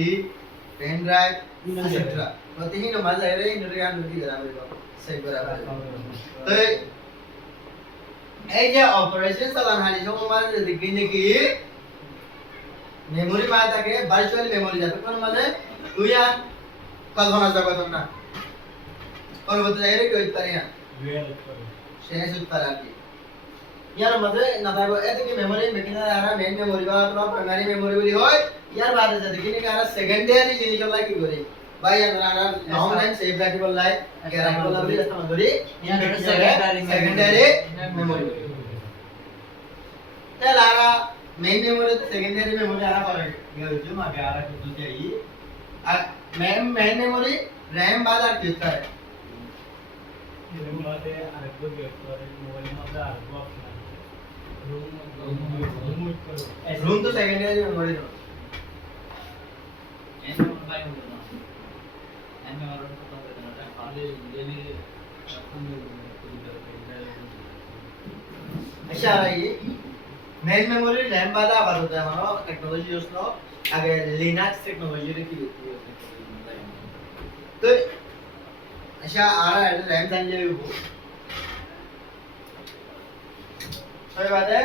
পেন ড্রাইভ এটসেট্রা প্রতিদিন মাঝে রে ইন্টারনেট নুকি করা হবে সেভ করা হবে তো এই যে অপারেশন চালান হারি সময় যদি কি মেমোরি মা থাকে ভার্চুয়াল মেমোরি যতক্ষণ মানে তুই আর কল্পনা জগত না পরবর্তী জায়গায় কি হইতে পারে না শেষ হইতে পারে আর কি ইয়ার মধ্যে না পাবো এতে কি মেমোরি মেকিনা আর মেইন মেমোরি বা প্রাইমারি মেমোরি বলি হয় ইয়ার বাদে যদি কিনে আর সেকেন্ডারি জিনিস হলা কি করে ভাই আমরা লং টাইম সেভ রাখিবল লাই রাখিবল বলি ইস্তেমাল করি ইয়ার সেকেন্ডারি মেমোরি তাহলে আর মেইন মেমোরি তো সেকেন্ডারি মেমোরি আর পারে গেল মাকে আর কিছু চাই আর মেইন মেমোরি RAM বাদ আর কি থাকে रूम तो सेकेंडरी मेमोरी है अच्छा रही मेन मेमोरी रैम वाला आवाज होता है हमारा टेक्नोलॉजी उसनो आगे लिनक्स टेक्नोलॉजी रे की होती है तो अच्छा आ रहा है रैम जान जाए वो सही बात है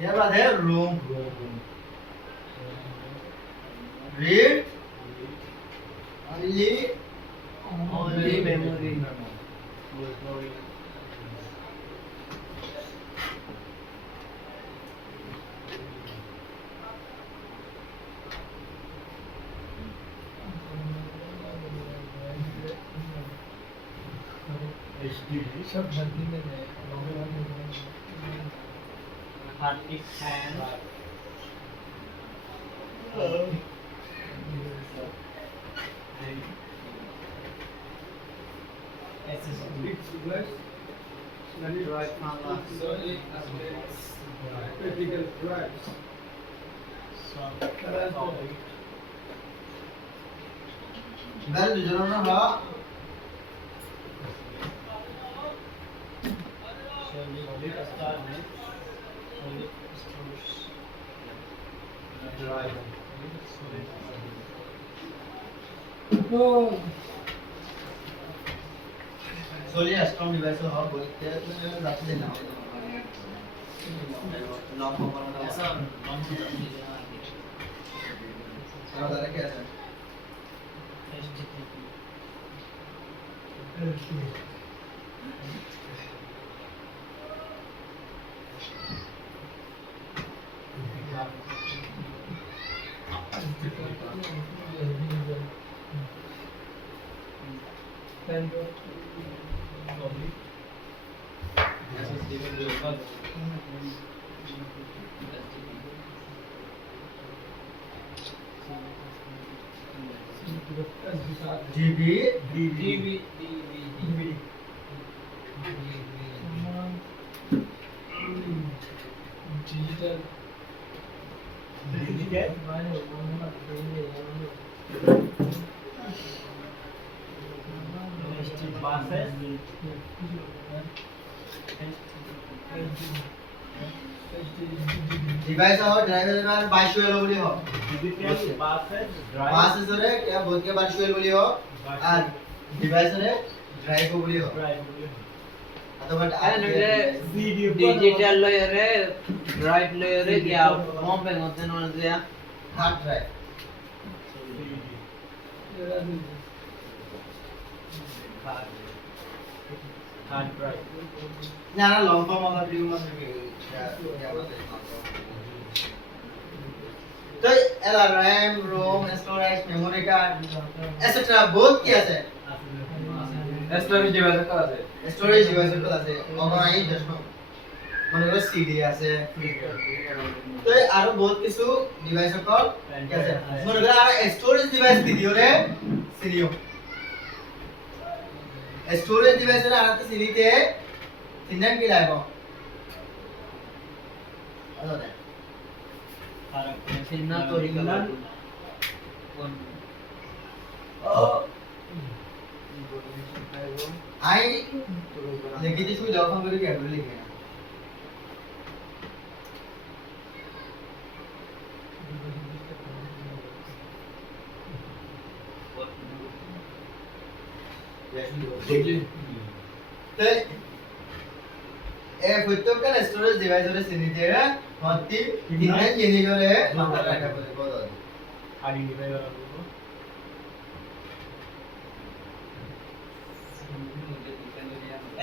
ये बात है रूम read only memory सब भर्ती में है hard disk fan critical drives घर दुजरो ना हा सोली स्ट्रॉन्ग डिवाइस हो बोलते हैं तो रात देना लॉन्ग फॉर्म ऐसा लॉन्ग टर्म में क्या बता रहे क्या है জিবি ডিভাইস और ड्राइवर में 22 वेल बोली हो बास रे क्या बोल के 22 वेल बोली हो और डिवाइस रे ड्राइव को बोली हो तो बट अरे नगले डिजिटल लेयर है राइट लेयर है क्या फॉर्म पे होते हैं से हार्ड ड्राइव ना ना लॉन्ग फॉर्म वाला व्यू में क्या बोलते हैं तो RAM ROM storage memory card etcetera बहुत क्या है স্টোরেজ ডিভাইস করা আছে স্টোরেজ ডিভাইস কত আছে অর্গানাইজ জন্য মনে করো সিডি আছে তো আরো বহুত কিছু ডিভাইস কল কি আছে মনে করো আর স্টোরেজ ডিভাইস ভিডিও রে সিরিও স্টোরেজ ডিভাইস রে আরাতে সিরিতে তিনজন কি লাগবে আলাদা सिन्ना तोरी का आई लेकिन इसको जॉब हम करके एड्रेस लिखे ना तो ए फुटो का स्टोरेज डिवाइस रे सिनिते है मत्ती इतना जेनी करे माता रखा बोले बहुत आइडेंटिफाई करा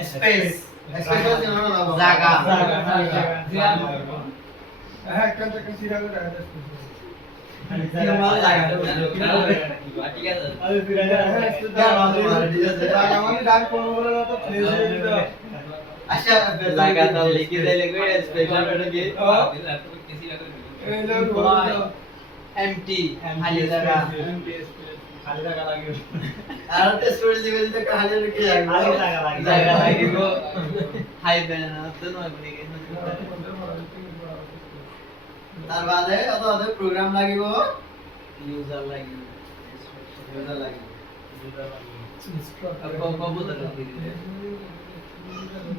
स्पेस स्पेस से ना ना जागा হ্যাঁ একটা একটা সিরা করে রাখা ये माल जाएगा ठीक है सर अरे फिर आजा क्या बात है हमारे डीजे से আমাদের ডাক করবো বলে না তো ফ্লেশ अच्छा जागा तो लेके दे लेके स्पेशल बेटा के এই লোক বলে एम्प्टी खाली जगह खाली जगह लगी और तो स्टोरेज डिवाइस तो कहां लेके जाएगा खाली जगह लगी जगह लगी वो हाई बैन दोनों अपने के তার বাদে অত অত প্রোগ্রাম লাগিব यूजर लगी ইউজার লাগিব अब कबूतर लगी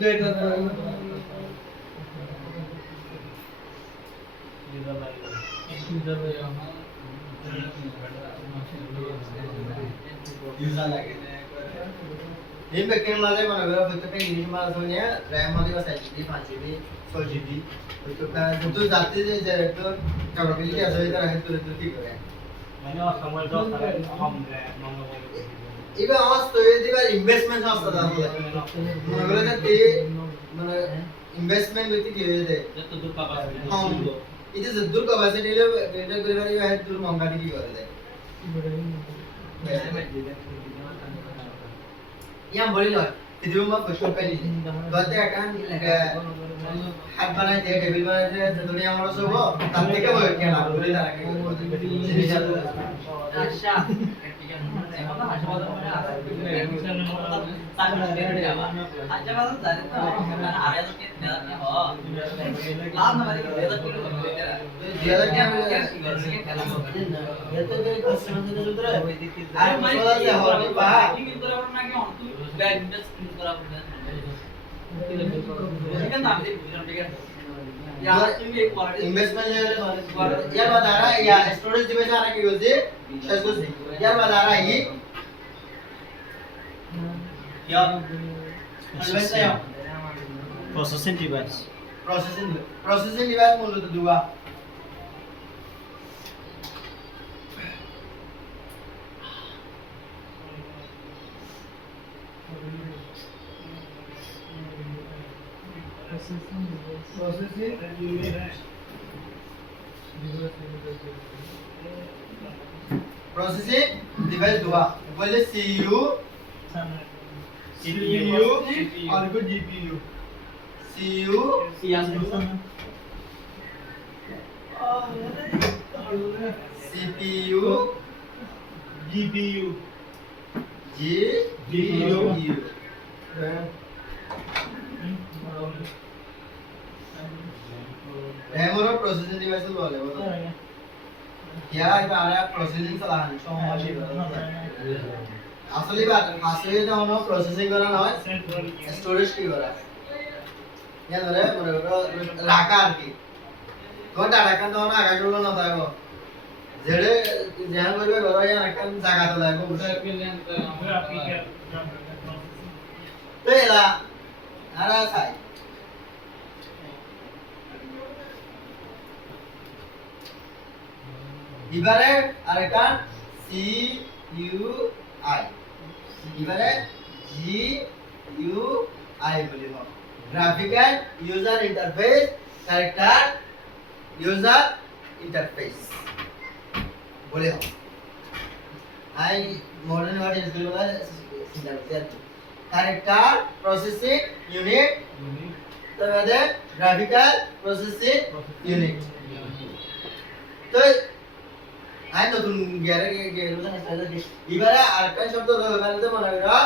ডেটা ইউজার লাগে এই বেকের মাঝে মনে করো প্রত্যেকটা জিনিস মাঝে সোনিয়া র‍্যাম হবে বা 4GB 5GB 6GB তো যত যাতে যে তো ক্যাপাবিলিটি আছে এটা রাখতে তো ঠিক করে मैंने और समय दो हम मांगो ইবা আওয়াজ তো এই দিবার ইনভেস্টমেন্ট হস্ত দাও মনে করো যে মানে ইনভেস্টমেন্ট হইতে কি হয়ে যায় जब तो दुख का पास হ্যাঁ এটা যে দূর ক্যাপাসিটি লে এটা করে পারি হয় দূর মঙ্গাটি কি করে দেয় yang boleh loh di rumah betul kali berarti akan hat banai dia table banai dia tentunya yang harus semua tapi kan boleh kena boleh tak jadi satu अच्छा emang hasil mana ada sangat gede ya pak aja kalau dari itu karena area itu dalamnya oh lama dari itu itu dia lagi yang dia tuh dari customer itu dulu terus ada masalah ya orang pak ini kita orang lagi on tuh bad industry kira benar ini kan tapi bukan pikir ya itu एक word investment यार बता रहा है या storage device आना की use है यार बता रहा है ये क्या डिवाइस है प्रोसेसिंग डिवाइस प्रोसेसिंग डिवाइस बोल तो दूंगा प्रोसेसिंग डिवाइस दुआ बोले सीयू CPU আর কো GPU CPU CPU GPU GPU RAM RAM और प्रोसेसिंग डिवाइस को बोले वो क्या है आरा प्रोसेसिंग सलाहन আসলে বাত আসলে যখন প্রসেসিং করা হয় স্টোরেজ কি করা ya ধরে মনে করো রাখা আর কি তো ডাটা কান তখন আগে চলো না থাকবো যেড়ে ধ্যান করবে ঘরে ya রাখান জায়গা তো লাগবে তো এলা আরা চাই এবারে আরেকটা CUI এবারে GUI বলি হোক graphical user interface character user interface বলি হোক আই মডার্ন ওয়ার্ড ইজ বলা সিনট্যাক্স ক্যারেক্টার প্রসেসিং ইউনিট তাহলে গ্রাফিক্যাল প্রসেসিং ইউনিট তো আই নতুন গিয়ারে গিয়ারে স্টাইল আছে এবারে আরেকটা শব্দ ব্যবহার করতে মনে করো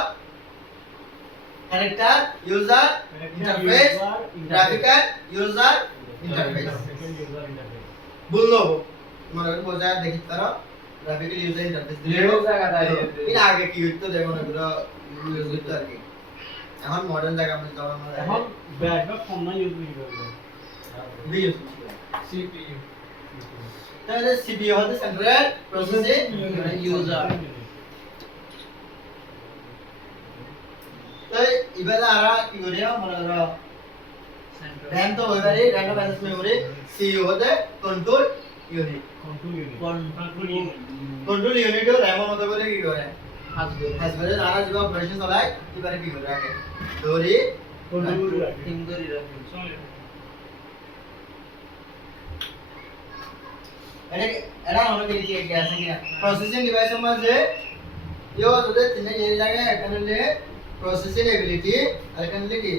character user interface graphical user interface বললো মনে করো বোঝা দেখি তারা গ্রাফিক্যাল ইউজার ইন্টারফেস দিলে এর আগে কি হইতো দেখো মনে করো ইউজ হইতো আর কি এখন মডার্ন জায়গা আমরা যাওয়ার মধ্যে এখন ব্যাকআপ ফোন না ইউজ করবে ইউজ CPU তাহলে সিপিইউ হচ্ছে সেন্ট্রাল প্রসেসিং ইউজার তো এবারে আরা কি করি মনে করো RAM তো ওইবারে র্যান্ডম অ্যাক্সেস মেমরি সিইউ হতে কন্ট্রোল ইউনিট কন্ট্রোল ইউনিট ও RAM মতো করে কি করে হাসবে আরা যখন অপারেশন চালায় এবারে কি করে রাখে ধরি কন্ট্রোল রাখে টিম ধরে রাখে এটা অনেক কি আছে কি প্রসেসিং ডিভাইসের মধ্যে ইও যদি তিনে এই জায়গায় এখানে লে প্রসেসিং এবিলিটি আর এখানে লে কি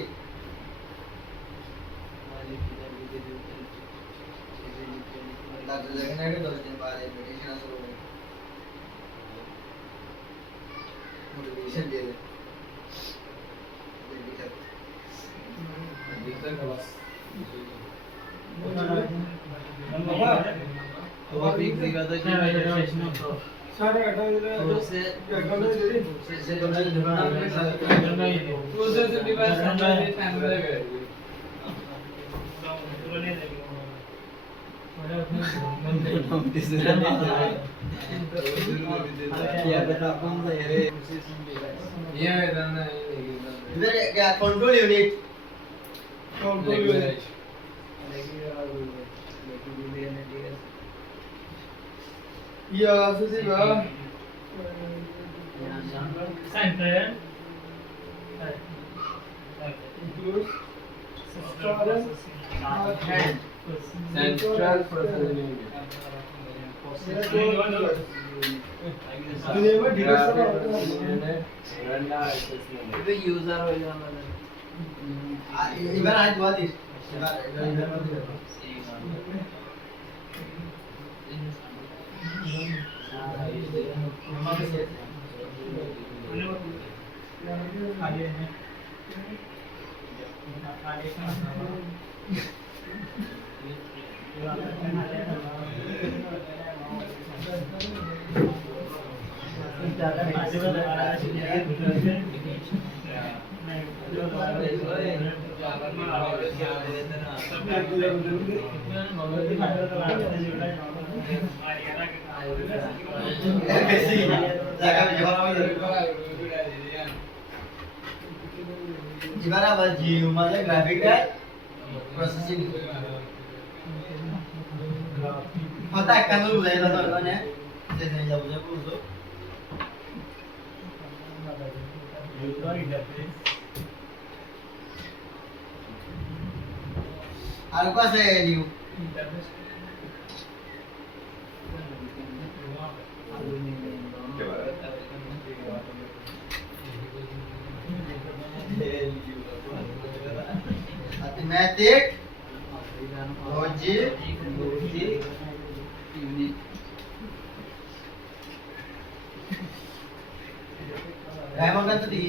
দাদা জায়গায় না 10 দিন বাদে মেডিসিন আসলে মোটিভেশন দিয়ে सारे हटा दिले से गंदा दिले से दोनों प्रोसेसर डिवाइस हमारे फैमिली में ये इधर इधर क्या कंट्रोल यूनिट कंट्रोल यूनिट ये आसे से बा सेंटर इंक्लूड सेंट्रल प्रोसेसिंग दुनिया में डिवाइस यूनिट रंडा एक्सेस ಇದು ಯೂಸರ್ ಹೋಯ್ತು इधर आज बहुत इस इधर এবারে আবার জিইউ মানে গ্রাফিক্যাল প্রসেসিং হতা কেন বুঝাই না তো মানে যে যে বুঝে বুঝো ইউজার ইন্টারফেস আর কাছে নিউ मैथिक लॉजिक यूनिट रैम का तो the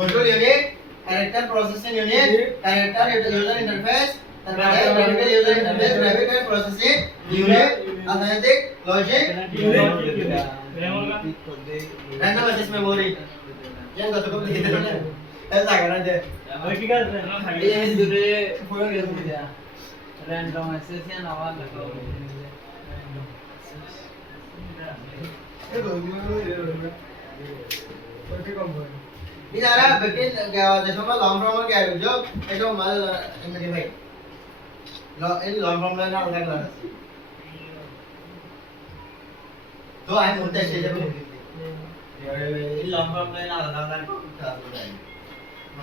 control unit character processing unit character user interface graphical user interface graphical processing unit analytic logic random access memory yang gak cukup gitu kan tangan aja ওই ঠিক আছে ये दूरे फोन कर दिया random access या नवा लगा ये दो दिन में ये होगा ओके कम हो ini cara bikin jasa sama long form kayak gitu itu malah ini baik lo ini long form lain apa kan tuh aku mau tes aja bu ini long form lain apa kan kita sudah ini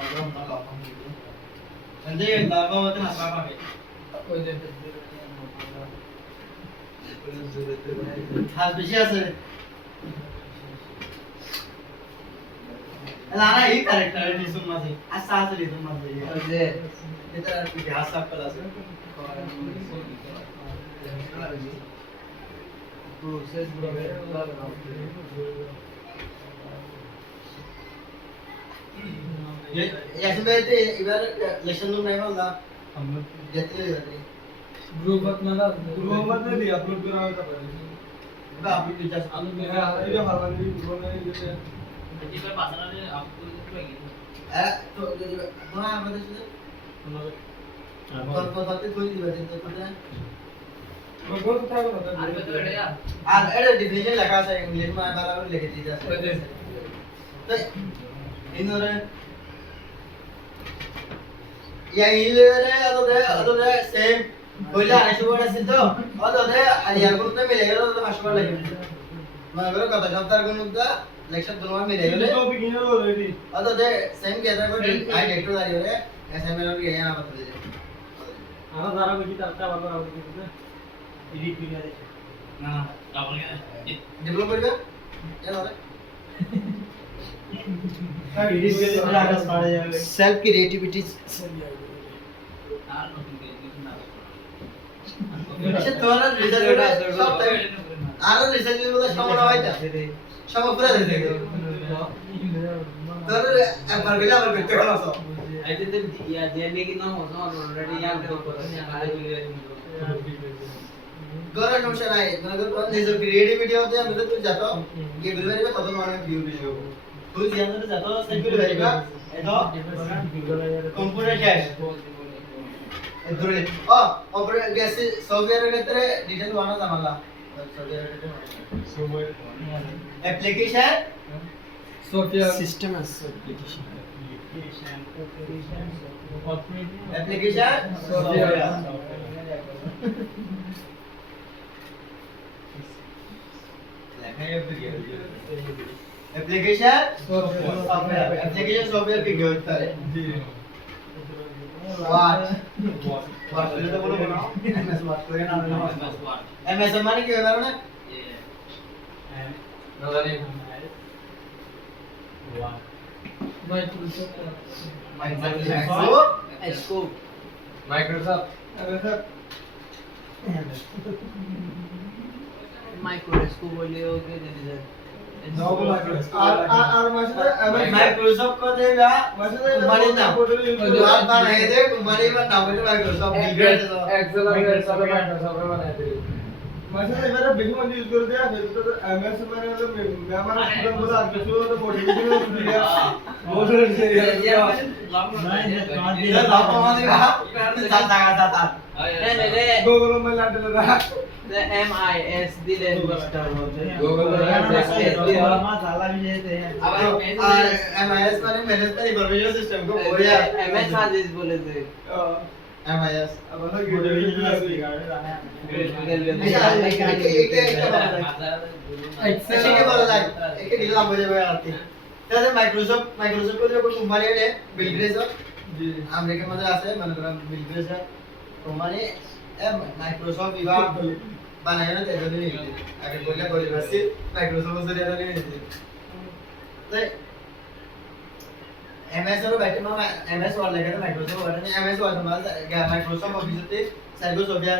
long form gitu nanti long form itu apa apa harus biasa लाना ही character है resume में से ऐसा से resume में से अरे इतना इतिहास सब क्लास में प्रोसेस ये ऐसे में तो इधर लेसन रूम नहीं होगा हम लोग जैसे जाते ग्रुप मतलब ग्रुप मत नहीं अपलोड करा होता है बा आप भी जैसे आलू मेरा ये हालांकि ग्रुप में जैसे जी पर पासना ने आपको लगी तो दोनों आप बता दीजिए तो कोई दिवस तो पता है बहुत था बता अरे तो एड़ेगा আর এটা ডিফিনিশন লেখা আছে ইংলিশ में बराबर लिखे दिया আছে তো ইনরে या ইলরে আদরে সেম বইলা আইসো বড় সিদ্ধ আদরে আলিয়া করতে মিলে গেল তো হাসপাতাল লাগে মানে করে কথা সপ্তাহ গুণটা लेक्चर दोनों में मिले गए तो बिगिनर ऑलरेडी अदरे सेम कहता है बट आई डेट आ रही है असाइनमेंट और ये यहां बता दीजिए আমার দ্বারা বুঝি তারটা বারবার আউট করতে এডিট করে দে ना डबल क्या डेवलप करेगा क्या हो रहा এডিট করে দিলে আগে পড়ে যাবে है सेल्फ क्रिएटिविटी यार नोटिंग के ना अच्छा तुम्हारा रिजल्ट सब आरो रिजल्ट में बोला सब बड़ा होता सब पूरा दे देगा तर একবার গেলে আবার করতে ভালো সব ऐसे तो या जेने की नाम होता है ऑलरेडी यहाँ पे ऊपर गौरव समस्या नाही म्हणजे तो निजर क्रिएटिविटी होते म्हणजे तू जातो ये गुरुवारी में तो माने व्यू वीडियो तू ज्यादा जातो सेक्युर वेरीगा एतो कंप्यूटर कैश एदुरे ऑपरेट गैस सॉफ्टवेयर क्षेत्र डिटेल वाना जमाला software application software system application application software application software application software के क्या होता है जी वाट वाट तो बोलो बनाओ एमएस वाट को ना एमएस माने क्या होता है ना Microsoft. अरे सर माइक्रोस्कोप बोले हो के जैसे नो आर माइक्रोसॉफ्ट माइक्रोसॉफ्ट को देगा माइक्रोसॉफ्ट तुम्हारे नाम कंप्यूटर बात बनाए थे तुम्हारे पर नाम है माइक्रोसॉफ्ट बिगड़ Excel और Excel में Microsoft में बनाए थे। माइक्रोसॉफ्ट मेरा बिग वन यूज कर दिया फिर तो एमएस मैंने मतलब मैं हमारा स्टूडेंट बोला कि जो तो मोटिवेशन में सुन लिया वो तो इधर लाभ कमाने का जाता गूगल में लाटे लगा the MIS दिले Google में মা জ্বালা भी যেতে हैं एमआईएस माने मैनेजमेंट इंफॉर्मेशन सिस्टम को बोलिया MS आजिज बोले थे एमआईएस अब मतलब यूटिलिटी अशी के बोला जाए एक नीला लांबे जावे आरती त्याचे मायक्रोसॉफ्ट को जो कंपनी आहे बिल गेट्स जी अमेरिकेमध्ये आहे म्हणजे बिल गेट्स कंपनी मायक्रोसॉफ्ट विभाग বানায় না তাই জন্য নিয়ে আগে বললে গরিব আছে মাইক্রোসফট ধরে আনা নিয়ে দিই তাই MS और बैठे में MS और लेकर माइक्रोसॉफ्ट वर्ड में MS वर्ड में माइक्रोसॉफ्ट ऑफिस से साइको सोफिया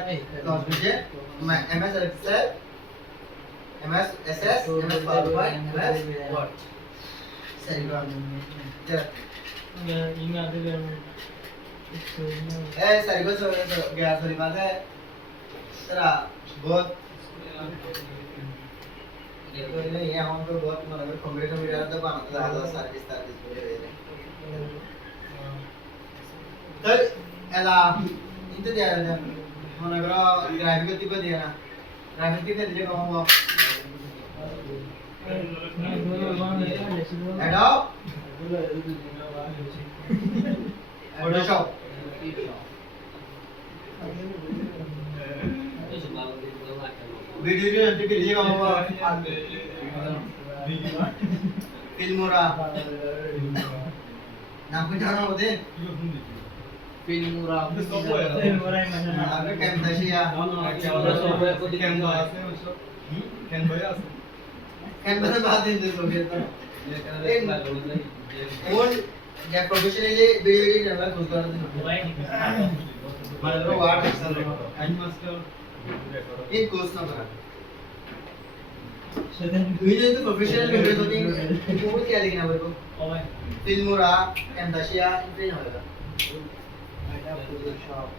लॉन्च कीजिए MS Excel MS SS MS PowerPoint MS Word साइको साइको सो गया सॉरी बात है तेरा बहुत तो नहीं है हमको बहुत मतलब कंप्यूटर में तो बनाता ज़्यादा सर्विस तर याला इथे द्यायला मला ग्राफिक किती दिया ना ग्राफिक किती दिले का मग एडोब फोटोशॉप वीडियो की अंत के लिए का मग फिल्मोरा नाम कुछ जाना होते फिल्मोरा अगर कैमताशिया कैमबा बात देते तो फिर और या प्रोफेशनली वीडियो एडिट करना खुद कर मतलब वाट एक्सेल एक कोर्स ना करा वीडियो तो प्रोफेशनल वीडियो तो नहीं वो क्या देखना मेरे को फिल्मोरा कैमताशिया इनसे ना होगा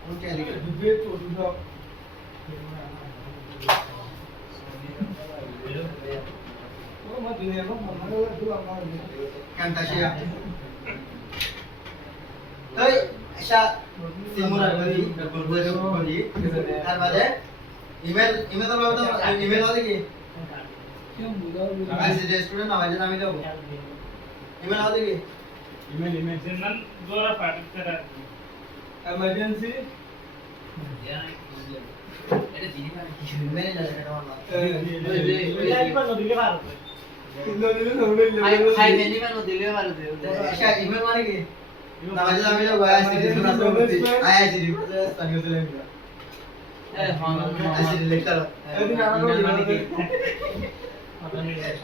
वो क्या देखना कैमताशिया तो ऐसा फिल्मोरा करी तार बादे ईमेल तो बाबा ईमेल होते की ऐसे रेस्टोरेंट नावाचे नाम आहे लोक ईमेल होते की ईमेल जनरल द्वारा पाठित करा इमरजेंसी ईमेल जायचं का हाय मेनी में दिले वाले ऐसा ईमेल माने की नावाचे नाम आहे लोक ऐसे रेस्टोरेंट ऐसे रिपोर्ट स्थानिक से लेंगे ऐसे लेकर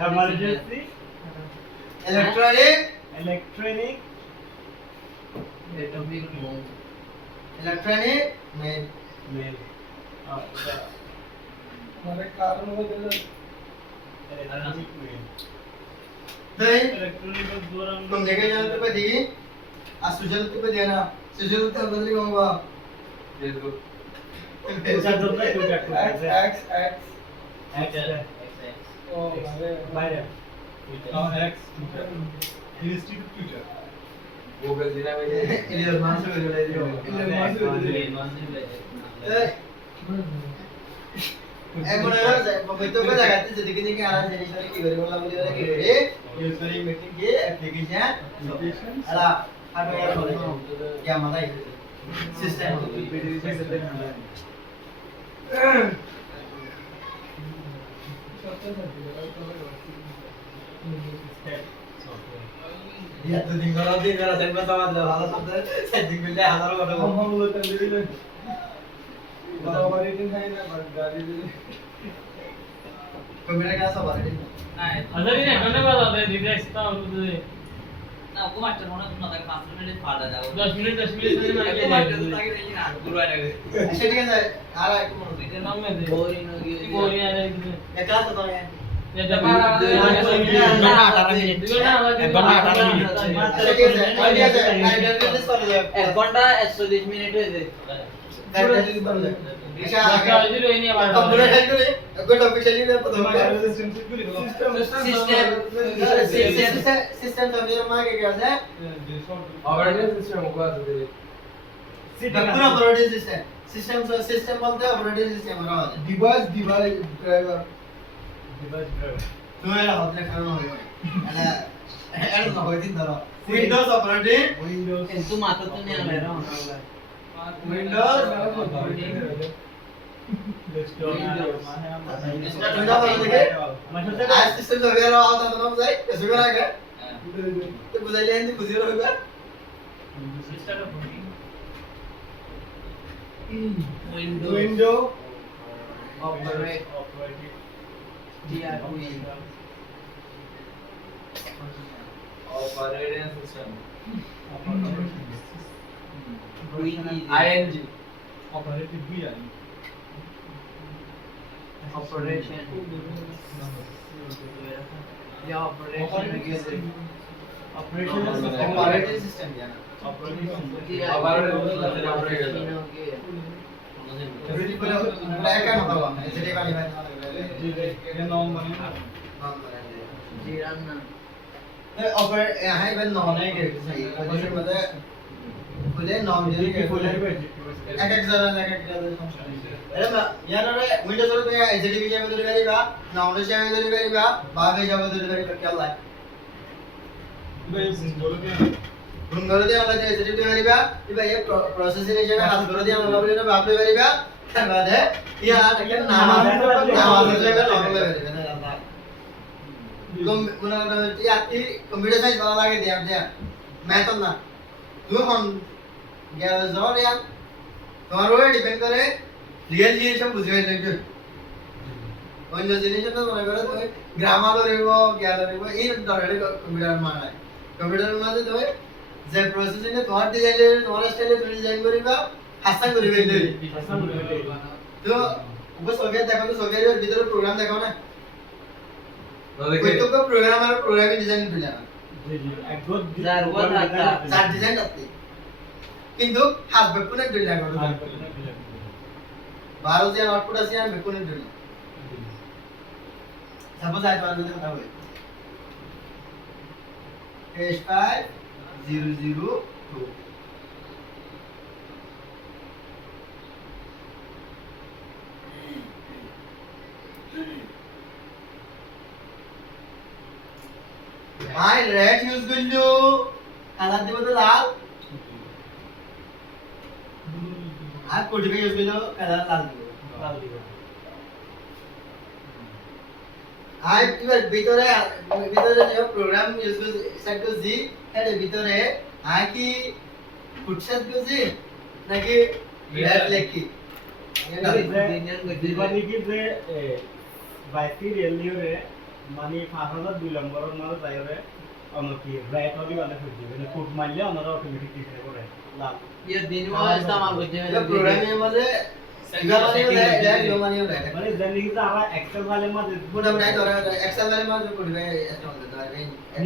emergency electronic electronic electronic mail mail हमारे कारण वो दिल electronic mail नहीं इलेक्ट्रॉनिक द्वारा तुम देखे जाने पे दी आज सुजल पे देना सुजल तो बदली होगा उसका जब तक कोई X एक्ट X ओ अरे बाय X Institute Twitter गूगल जिना में इधर मानस में ले लियो betul kan agak itu sedikit ini arah jadi sorry ki beri bola beli lagi deh user meeting ke application ala hardware ya mana itu system ya tuh tinggal saya sama ada setting bilang हजार वाला हम लोग कर ले हमारी team है ना गाड़ी दे पेमेंट का सब आ रहा है नाही हजारी नाही कने बाबा दे दिले असता होते ना को मास्टर म्हणून तुला काय 5 मिनिट फाडा जाऊ 10 मिनिट मध्ये को मास्टर तुला काय नाही ना गुरुवार आहे अच्छा ठीक है आ रहा है तुम ते नाम में दे बोरी न गेली कोरी आले इथे ये क्या होता है ये जब 18 मिनिट अच्छा ठीक है आइडिया से आइडिया रिलीज कर दो 1 घंटा 40 मिनिट होते रिलीज कर दो अच्छा काळजी रोहिणी कंप्यूटर है तो नहीं कोई टॉपिक चलिए ना पता है सिस्टम तो मेरे मां के क्या है ऑपरेटिंग सिस्टम होगा तो दे पूरा ऑपरेटिंग सिस्टम बोलते हैं ऑपरेटिंग सिस्टम रहा है डिवाइस ड्राइवर तो यार अपने खाना हो अला ऐड ना होई दिन दरा विंडोज ऑपरेटिंग विंडोज तू मात्र तो नाही आला रे विंडोज आज सिस्टम वगैरह आता था ना भाई कैसे करा क्या तो बुझाई लेंगे खुद ही होगा window window Operate. operating DROE. Operating system. ING. ING. Operation. Yeah, operation again. operation system operating system क्या ना operating system एवरी पूरा ब्लैक का होता हुआ एचडी वाली में ये नाम बने Jiran. ये ऑपरेट यहाँ पे नॉन है कि सही जैसे मतलब फुले नॉन ये जैसे की फुल है एक एक जरा अरे यार रे विंडोज रो पे एचडी विषय में दे बा नॉन विषय में दे बा बाबे जब दे क्या ला गुणगरो दे वाला एचडी दे बा ये प्रोसेसिंग विषय में हाथ करो दे वाला बोले ना बाप ले बा क्या बात है ये आ क्या नाम नाम ले बा नॉन ले बा आती कंप्यूटर साइंस वाला लागे दे आप दे मैं तो ना तू हम क्या जोर यार তোমারও ডিপেন্ড করে রিয়েল জিনিসটা বুঝবে নাকি অন্য জিনিসটা তো মনে করে তো গ্রামার রইব জ্ঞান রইব এই ধরনের কম্পিউটার মানে কম্পিউটারের মাঝে তো যে প্রসেসিংয়ে তোমার ডিজাইনে তোমার স্টাইলে তুমি ডিজাইন করিবা হাসান করিবে লই তো উপর সফটওয়্যার দেখো তো সফটওয়্যারের ভিতরে প্রোগ্রাম দেখো না कोई तो का प्रोग्रामर प्रोग्रामिंग डिजाइन दिला ना जी जी একদম चार डिजाइन आते কিন্তু হাত বেকুনে দিলা করো 12 যে আউটপুট আছে আর বেকুনে দিলা সাপোজ আই তোমার যদি কথা হয় H5002 My red use করলো কালার দেব তো লাল আর কোটিকে ইউজ করলো কালার লাল দেব আর এবার ভিতরে যে প্রোগ্রাম ইউজ করছি সেট করছি এর ভিতরে আর কি ফুটসেট করছি নাকি রেড লেখি দিবানি কি যে বাইসি রেলিওরে মানে 5002 নম্বরের মাঝে যাইরে অনকি রাইট হবে মানে হয়ে যাবে কোড মারলে ওনারা অটোমেটিক ডিসপ্লে করে লাভ ये दिन में इस्तेमाल करते हैं প্রোগ্রামিং মধ্যে মানে জানি কি আমরা এক্সেল वाले মাঝে মোটামুটি ধরা এক্সেল वाले মাঝে করবে ইস্তেমাল করতে পারবে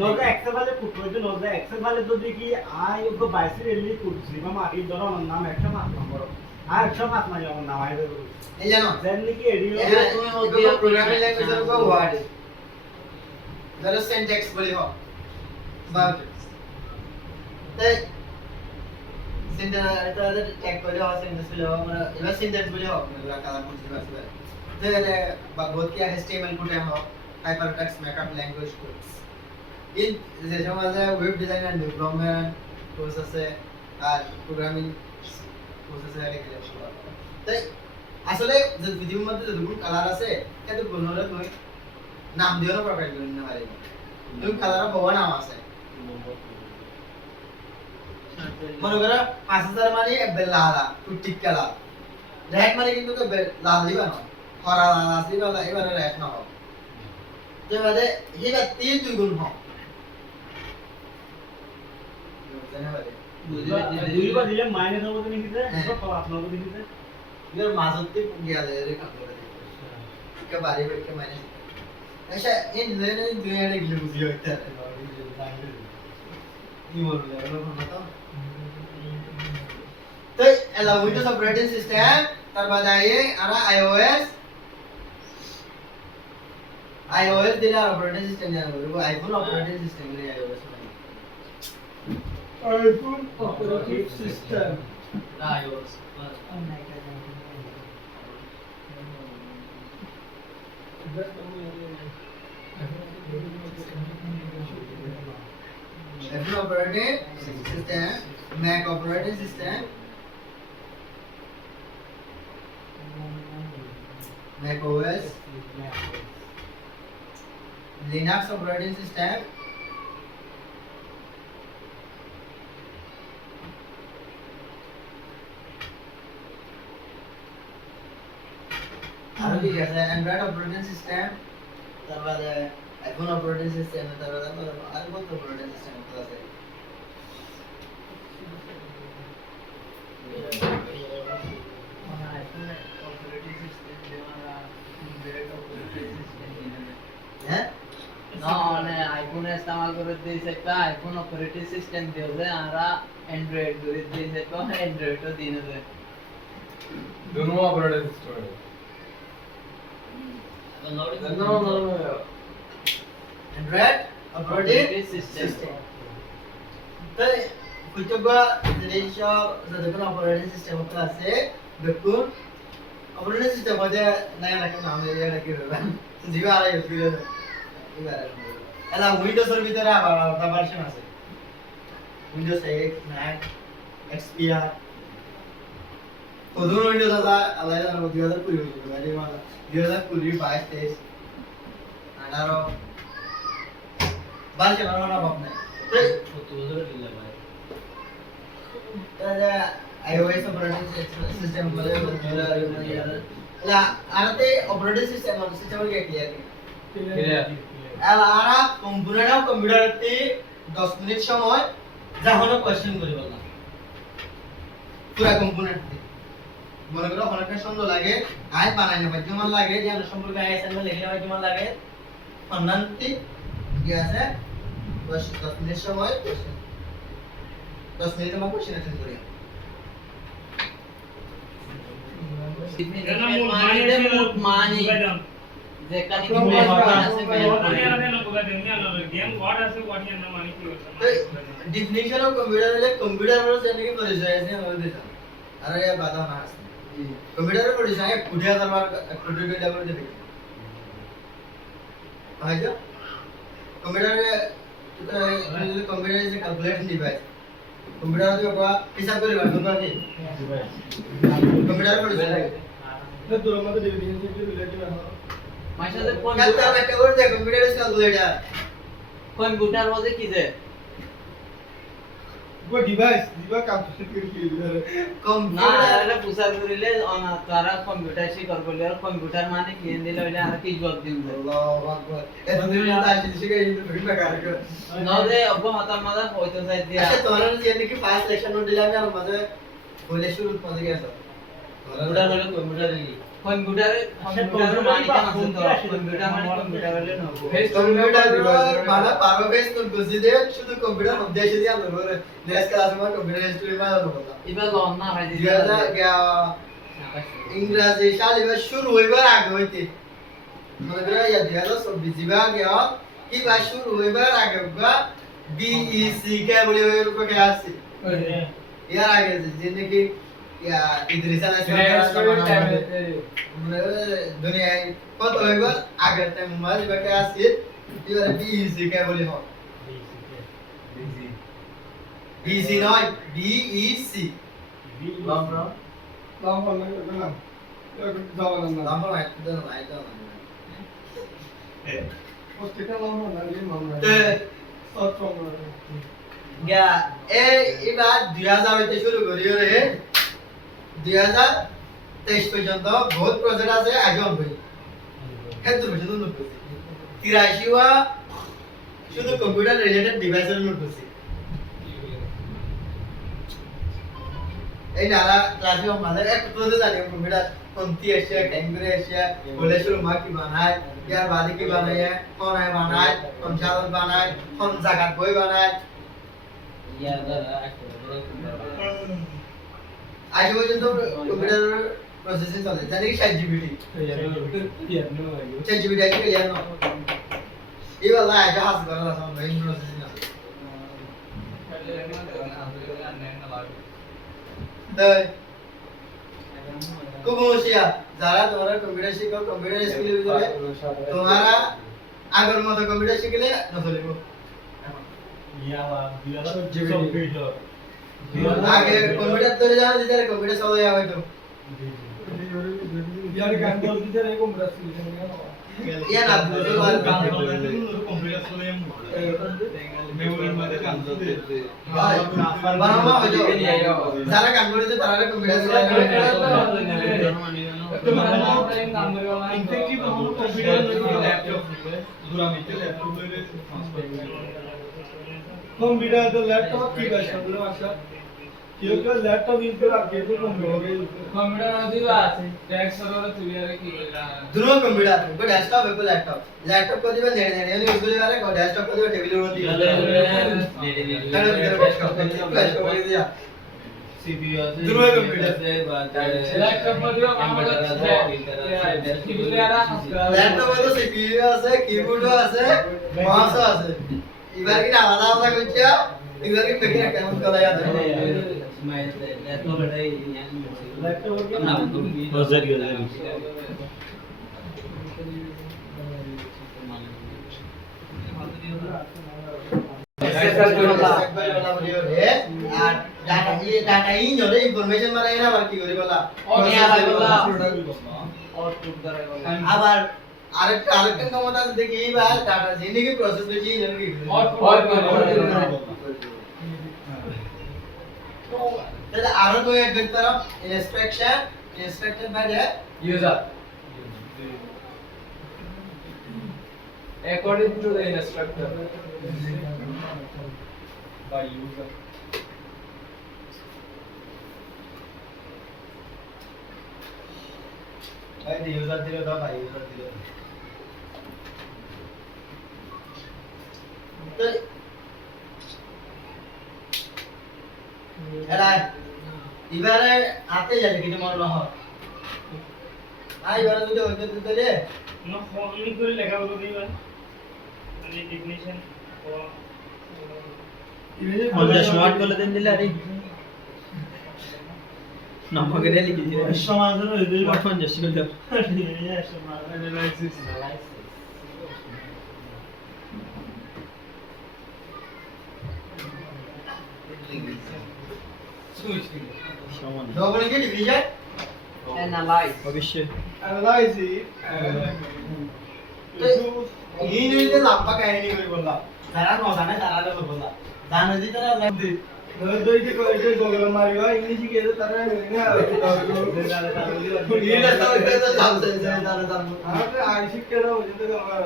নজা এক্সেল वाले কোড হইছে নজা এক্সেল वाले যদি কি আই ওগো বাইসি রেলি কোড সিবা মারি ধরো আমার নাম 105 নম্বর আর 105 মানে আমার নাম আইবে এই জানো জানি কি এডিও তুমি প্রোগ্রামিং ল্যাঙ্গুয়েজের উপর ওয়ার্ড ধরো সিনট্যাক্স বলি হোক বা তাই সিনট্যাক্স এটা ট্যাগ বলি হোক সিনট্যাক্স বলি হোক মানে এবার সিনট্যাক্স বলি হোক মানে কালার করতে পারবে তাহলে বা বহুত কি HTML কোড হোক hypertext markup language codes in যে সমাজে web design and development course আছে আর প্রোগ্রামিং কোর্স আছে এগুলো সব তাই আসলে যে ভিডিওর মধ্যে যতগুলো কালার আছে এত গুণরে তুমি নাম দিও প্রোভাইড করে নিতে পারবে তুমি কালার বহু নাম আছে মনে করো 5000 মানে বেলালা টুটিক কালার রেড মানে কিন্তু লাল দিবা না হরা লাল আসি বলা এবারে রেড না হবে যে বাদে এটা 3 গুণ হয় দুইবার দিলে মাইনাস হবে তো নিতে তো আপনার করে দিতে এর মাঝতে গিয়া যায় রে কাম করে কে বাড়ি বেকে মাইনাস ऐसा इन लेने दुनिया ने गिले बुझी होता है ये बोल रहे हैं लोग बताओ तो एला विंडोज ऑपरेटिंग सिस्टम तर बताइए आना iOS दिला ऑपरेटिंग सिस्टम जाना वो आईफोन ऑपरेटिंग सिस्टम ले iOS में iPhone operating system iOS iPhone operating system Mac operating system Mac OS Linux operating system আর ঠিক আছে অ্যান্ড্রয়েড অপারেটিং সিস্টেম তারপরে আইফোন অপারেটিং সিস্টেম তারপরে আর কত অপারেটিং সিস্টেম আছে হ্যাঁ No, ne iPhone इस्तेमाल करते हैं इसका iPhone ऑपरेटिंग सिस्टम दिया है आरा Android करते हैं इसका Android तो दिया है दोनों ऑपरेटिंग सिस्टम है No, Android operating operating system তাই কুতুবা জিনিস যখন অপারেটিং সিস্টেম আছে দেখুন অপারেটিং সিস্টেম মধ্যে নয়া রকম নাম দিয়ে রাখি রবেন জিবা আর ইউজ করে এবারে এলা উইন্ডোজ এর ভিতরে আবার আলাদা ভার্সন আছে উইন্ডোজ 8 9 XP কত উইন্ডোজ আছে আলাদা আলাদা 2020 হয়েছিল মানে 2020 22 23 18 ভার্সন আর না বাপ নাই iOS operating system मध्ये ला आते operating system কে ক্লিয়ার क्लियर আরা কম্পিউটারতে 10 মিনিট সময় যখন কোশ্চেন করি বললাম পুরো কম্পিউটারতে মনে করো অনেক সুন্দর লাগে আই বানাই না যেমন লাগে যে সম্পর্কে আই অ্যাসাইনমেন্ট লিখলে হয় যেমন লাগে অন্যান্যটি কি আছে 10 মিনিট সময় কোশ্চেন 10 মিনিট আমরা কোশ্চেন অ্যাটেন্ড করি मानी जेका From निकले what আছে definition of computer is computer वर जाने की परिचय है हमें देता अरे यार बात ना कंप्यूटर वर परिचय है कुड़िया दरबार कुड़िया लेवल दे आजा computer computer is a calculation device computer जो का हिसाब करे बात तो नहीं कंप्यूटर वर परिचय है तो दोनों में डिवीजन से रिलेटेड है माशा से क्या একটা করে দে कंप्यूटर इज कैलकुलेटर कंप्यूटर मध्ये की जे वो डिवाइस काम से करके ना कंप्यूटर आला पुसार करिले अन तारा कंप्यूटर शी करले कंप्यूटर माने की दिले होले आरा की जॉब देऊन अल्लाहु अकबर ए दुनिया ताशी दिशे ये तो फिर प्रकार का न दे अब हाता माझा होयतो जाय दिया अच्छा तोरण जे की फास्ट सिलेक्शन नो दिला मी माझे बोले शुरू मध्ये काय असं कंप्यूटर होले कंप्यूटर माने का नसतो कंप्यूटर माने कंप्यूटर होले नको कंप्यूटर मला पारवा बेस कोण गुजी दे शुद्ध कंप्यूटर उद्देश दिया बरोबर नेक्स्ट क्लास में कंप्यूटर हिस्ट्री में आलो होता इबा लोन ना हाय ज्यादा क्या इंग्रजी शाळेत सुरू होईवर आगे होते मतलब या दियाला सब बिजीबा गया की बात शुरू होईवर आगे होगा बीईसी क्या बोले रुपए क्या आसी यार आगे जिंदगी या इधरिसा ना दुनिया कत होईवर आगे टाइम में बाकी आसी इधर बीईसी क्या बोले हो बीईसी नॉट बीईसी नाम पर नहीं नाम जावा नाम नंबर है तो नहीं तो उसके क्या नाम है ये नाम है ते शॉर्ट फॉर्म क्या ए बात 2000 হইতে শুরু করিও রে 2023 পর্যন্ত বহুত প্রজেক্ট আছে আগে অন হই ক্ষেত্র পর্যন্ত নোট করছি 83 ওয়া শুধু কম্পিউটার রিলেটেড ডিভাইসের নোট করছি এই নারা ক্লাসে আমাদের এক প্রজেক্ট জানি কম্পিউটার কোনটি এশিয়া ট্যাঙ্গুরে এশিয়া बोले शुरू मां की बनाए यार वाली की बनाई है कौन है बनाए कौन चावल बनाए कौन जगत कोई बनाए या आज পর্যন্ত কম্পিউটার প্রসেসিং চলে জানি কি চ্যাট জিপিটি চ্যাট জিপিটি কি জানো এই বলা এটা হাস করা আছে মেইন প্রসেসিং আছে তাই খুব মুশিয়া যারা তোমরা কম্পিউটার শিখো কম্পিউটার স্কিল ভিতরে তোমরা আগের মতো কম্পিউটার শিখলে না চলিব আগে কম্পিউটার ধরে যাও দিতে কম্পিউটার চলে যাবে তো यार काम कर दीजिए रे को ब्रश ইয়া না বুঝো আর কম্পিউটার চলে মেমোরির মধ্যে কাম করতে বানামা হইলো যারা কাম করেছে তারা কম্পিউটার ইনফেক্টিভ হলো কম্পিউটার ল্যাপটপ দুরামিতে ল্যাপটপ কম্পিউটার তো ল্যাপটপ কি ভাষা বলে ভাষা কেউ কেউ ল্যাপটপ ইউজ করে আর কেউ কম্পিউটার দুনো কম্পিউটার को डेस्कटॉप है को लैपटॉप लैपटॉप को दिबे नेड़े नेड़े यूज করে আরে को डेस्कटॉप को दिबे टेबल ऊपर दिबे डेस्कटॉप को दिया सीपीयू আছে দুনো কম্পিউটার ল্যাপটপ মধ্যে আমাদের लैपटॉप में तो सीपीयू আছে कीबोर्ड আছে মাউস আছে এবার কি আলাদা আলাদা করছে এবার কি পেকে কেমন করা যাবে डाटा इन जोरे इंफॉर्मेशन मारे ना बार की করে বলা আবার আরেকটা ক্ষমতা আছে দেখি এবার ডাটা জেনে কি প্রসেস হচ্ছে জানি কি তাহলে আরো তো এক तरफ इंस्ट्रक्शन বাইরে user according to the instructor by user ভাই ইউজার দিলে দাও ভাই ইউজার দিলে তো এরা এবারে আতে যাবে কিছু মনে না হয় এবারে যদি হইতে দিতে না ফর্মুলা করে লেখা বলে দিবা মানে ডিফিনিশন আমাদের শর্ট বলে দেন দিলে আরে নাম্বার করে লিখে দিলে সমাধান হয়ে যাবে বর্তমান জেসি করতে সমাধান অ্যানালাইসিস সমাধান ডবল কি ডিভিশন অ্যানালাইজ অবশ্যই অ্যানালাইসিস এই নিয়ে লাম্বা কাহিনী করে বললাম যারা ন জানে তারা তো বললাম জানে যে তারা লাগবে দইতে কইতে গোগল মারিবা ইংলিশ কি এত তারা না এটা তো এটা জানতে তারা জানবে আরে আই শিক্ষাটা বুঝতে আমার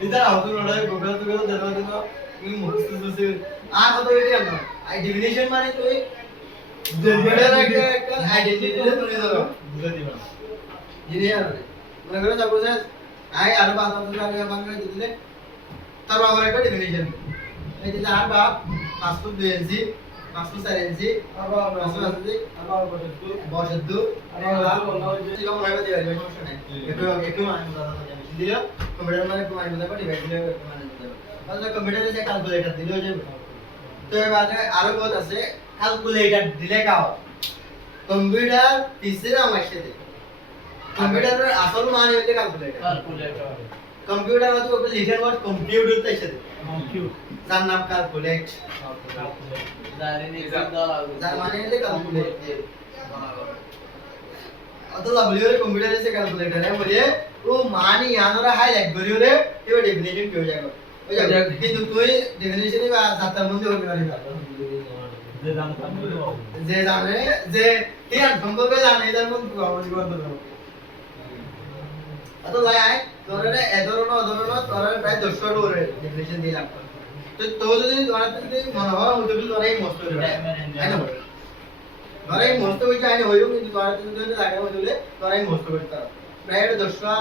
इधर आओ तो लड़ा गोगल तो दरवाजा तो ये मुस्त से आ तो ये ना आई डिफिनेशन माने तो जेडर का आइडेंटिटी तो नहीं दरो बुझा दिबा ये यार মানে করে সপোজ আই আর বাত তো আগে বাংলা দিলে তার আবার একটা ডিফিনেশন এই যে জান বাপ মাসুদ বেনজি মাসুদ সারেনজি আবার মাসুদ আসদি আবার বসদ্দু আবার বললো যে ঠিক আছে লাইভে দিবা সমস্যা নাই একটু মানে দাদা দিও कंप्यूटर में को माइंड में डिवाइड ले মানে তাহলে কম্পিউটারে যে ক্যালকুলেটর দিলো যে তো এবারে আরো বহুত আছে ক্যালকুলেটর দিলে কাও কম্পিউটার পিসির আমাকে দে কম্পিউটারের আসল মানে হচ্ছে ক্যালকুলেটর কম্পিউটার মানে ওকে লিখেন ওয়ার্ড কম্পিউটার তে এসে কম্পিউট যার নাম ক্যালকুলেট যার মানে হচ্ছে ক্যালকুলেট तो लवली वाले कंप्यूटर से कैलकुलेटर है मुझे वो मान यहाँ ना हाईलाइट करियो रे ये वो डेफिनेशन क्यों जाएगा हो जाएगा कि तू ही डेफिनेशन ही बात साता मुंडे होने वाली बात जे जाने जे यार हमको भी जाने इधर मुंड को आवाज बंद करो तो लाए तोरे एदरो ना तोरे प्राय 10 टा रे डेफिनेशन दिला तो যদি তোরা যদি মনে হয় ওটা কি তোরাই মস্ত হয়ে যায় তাই না তোরাই মস্ত হয়ে যায় হইও কিন্তু তোরা যদি লাগে হইলে তোরাই মস্ত করতে পারো প্রায় 10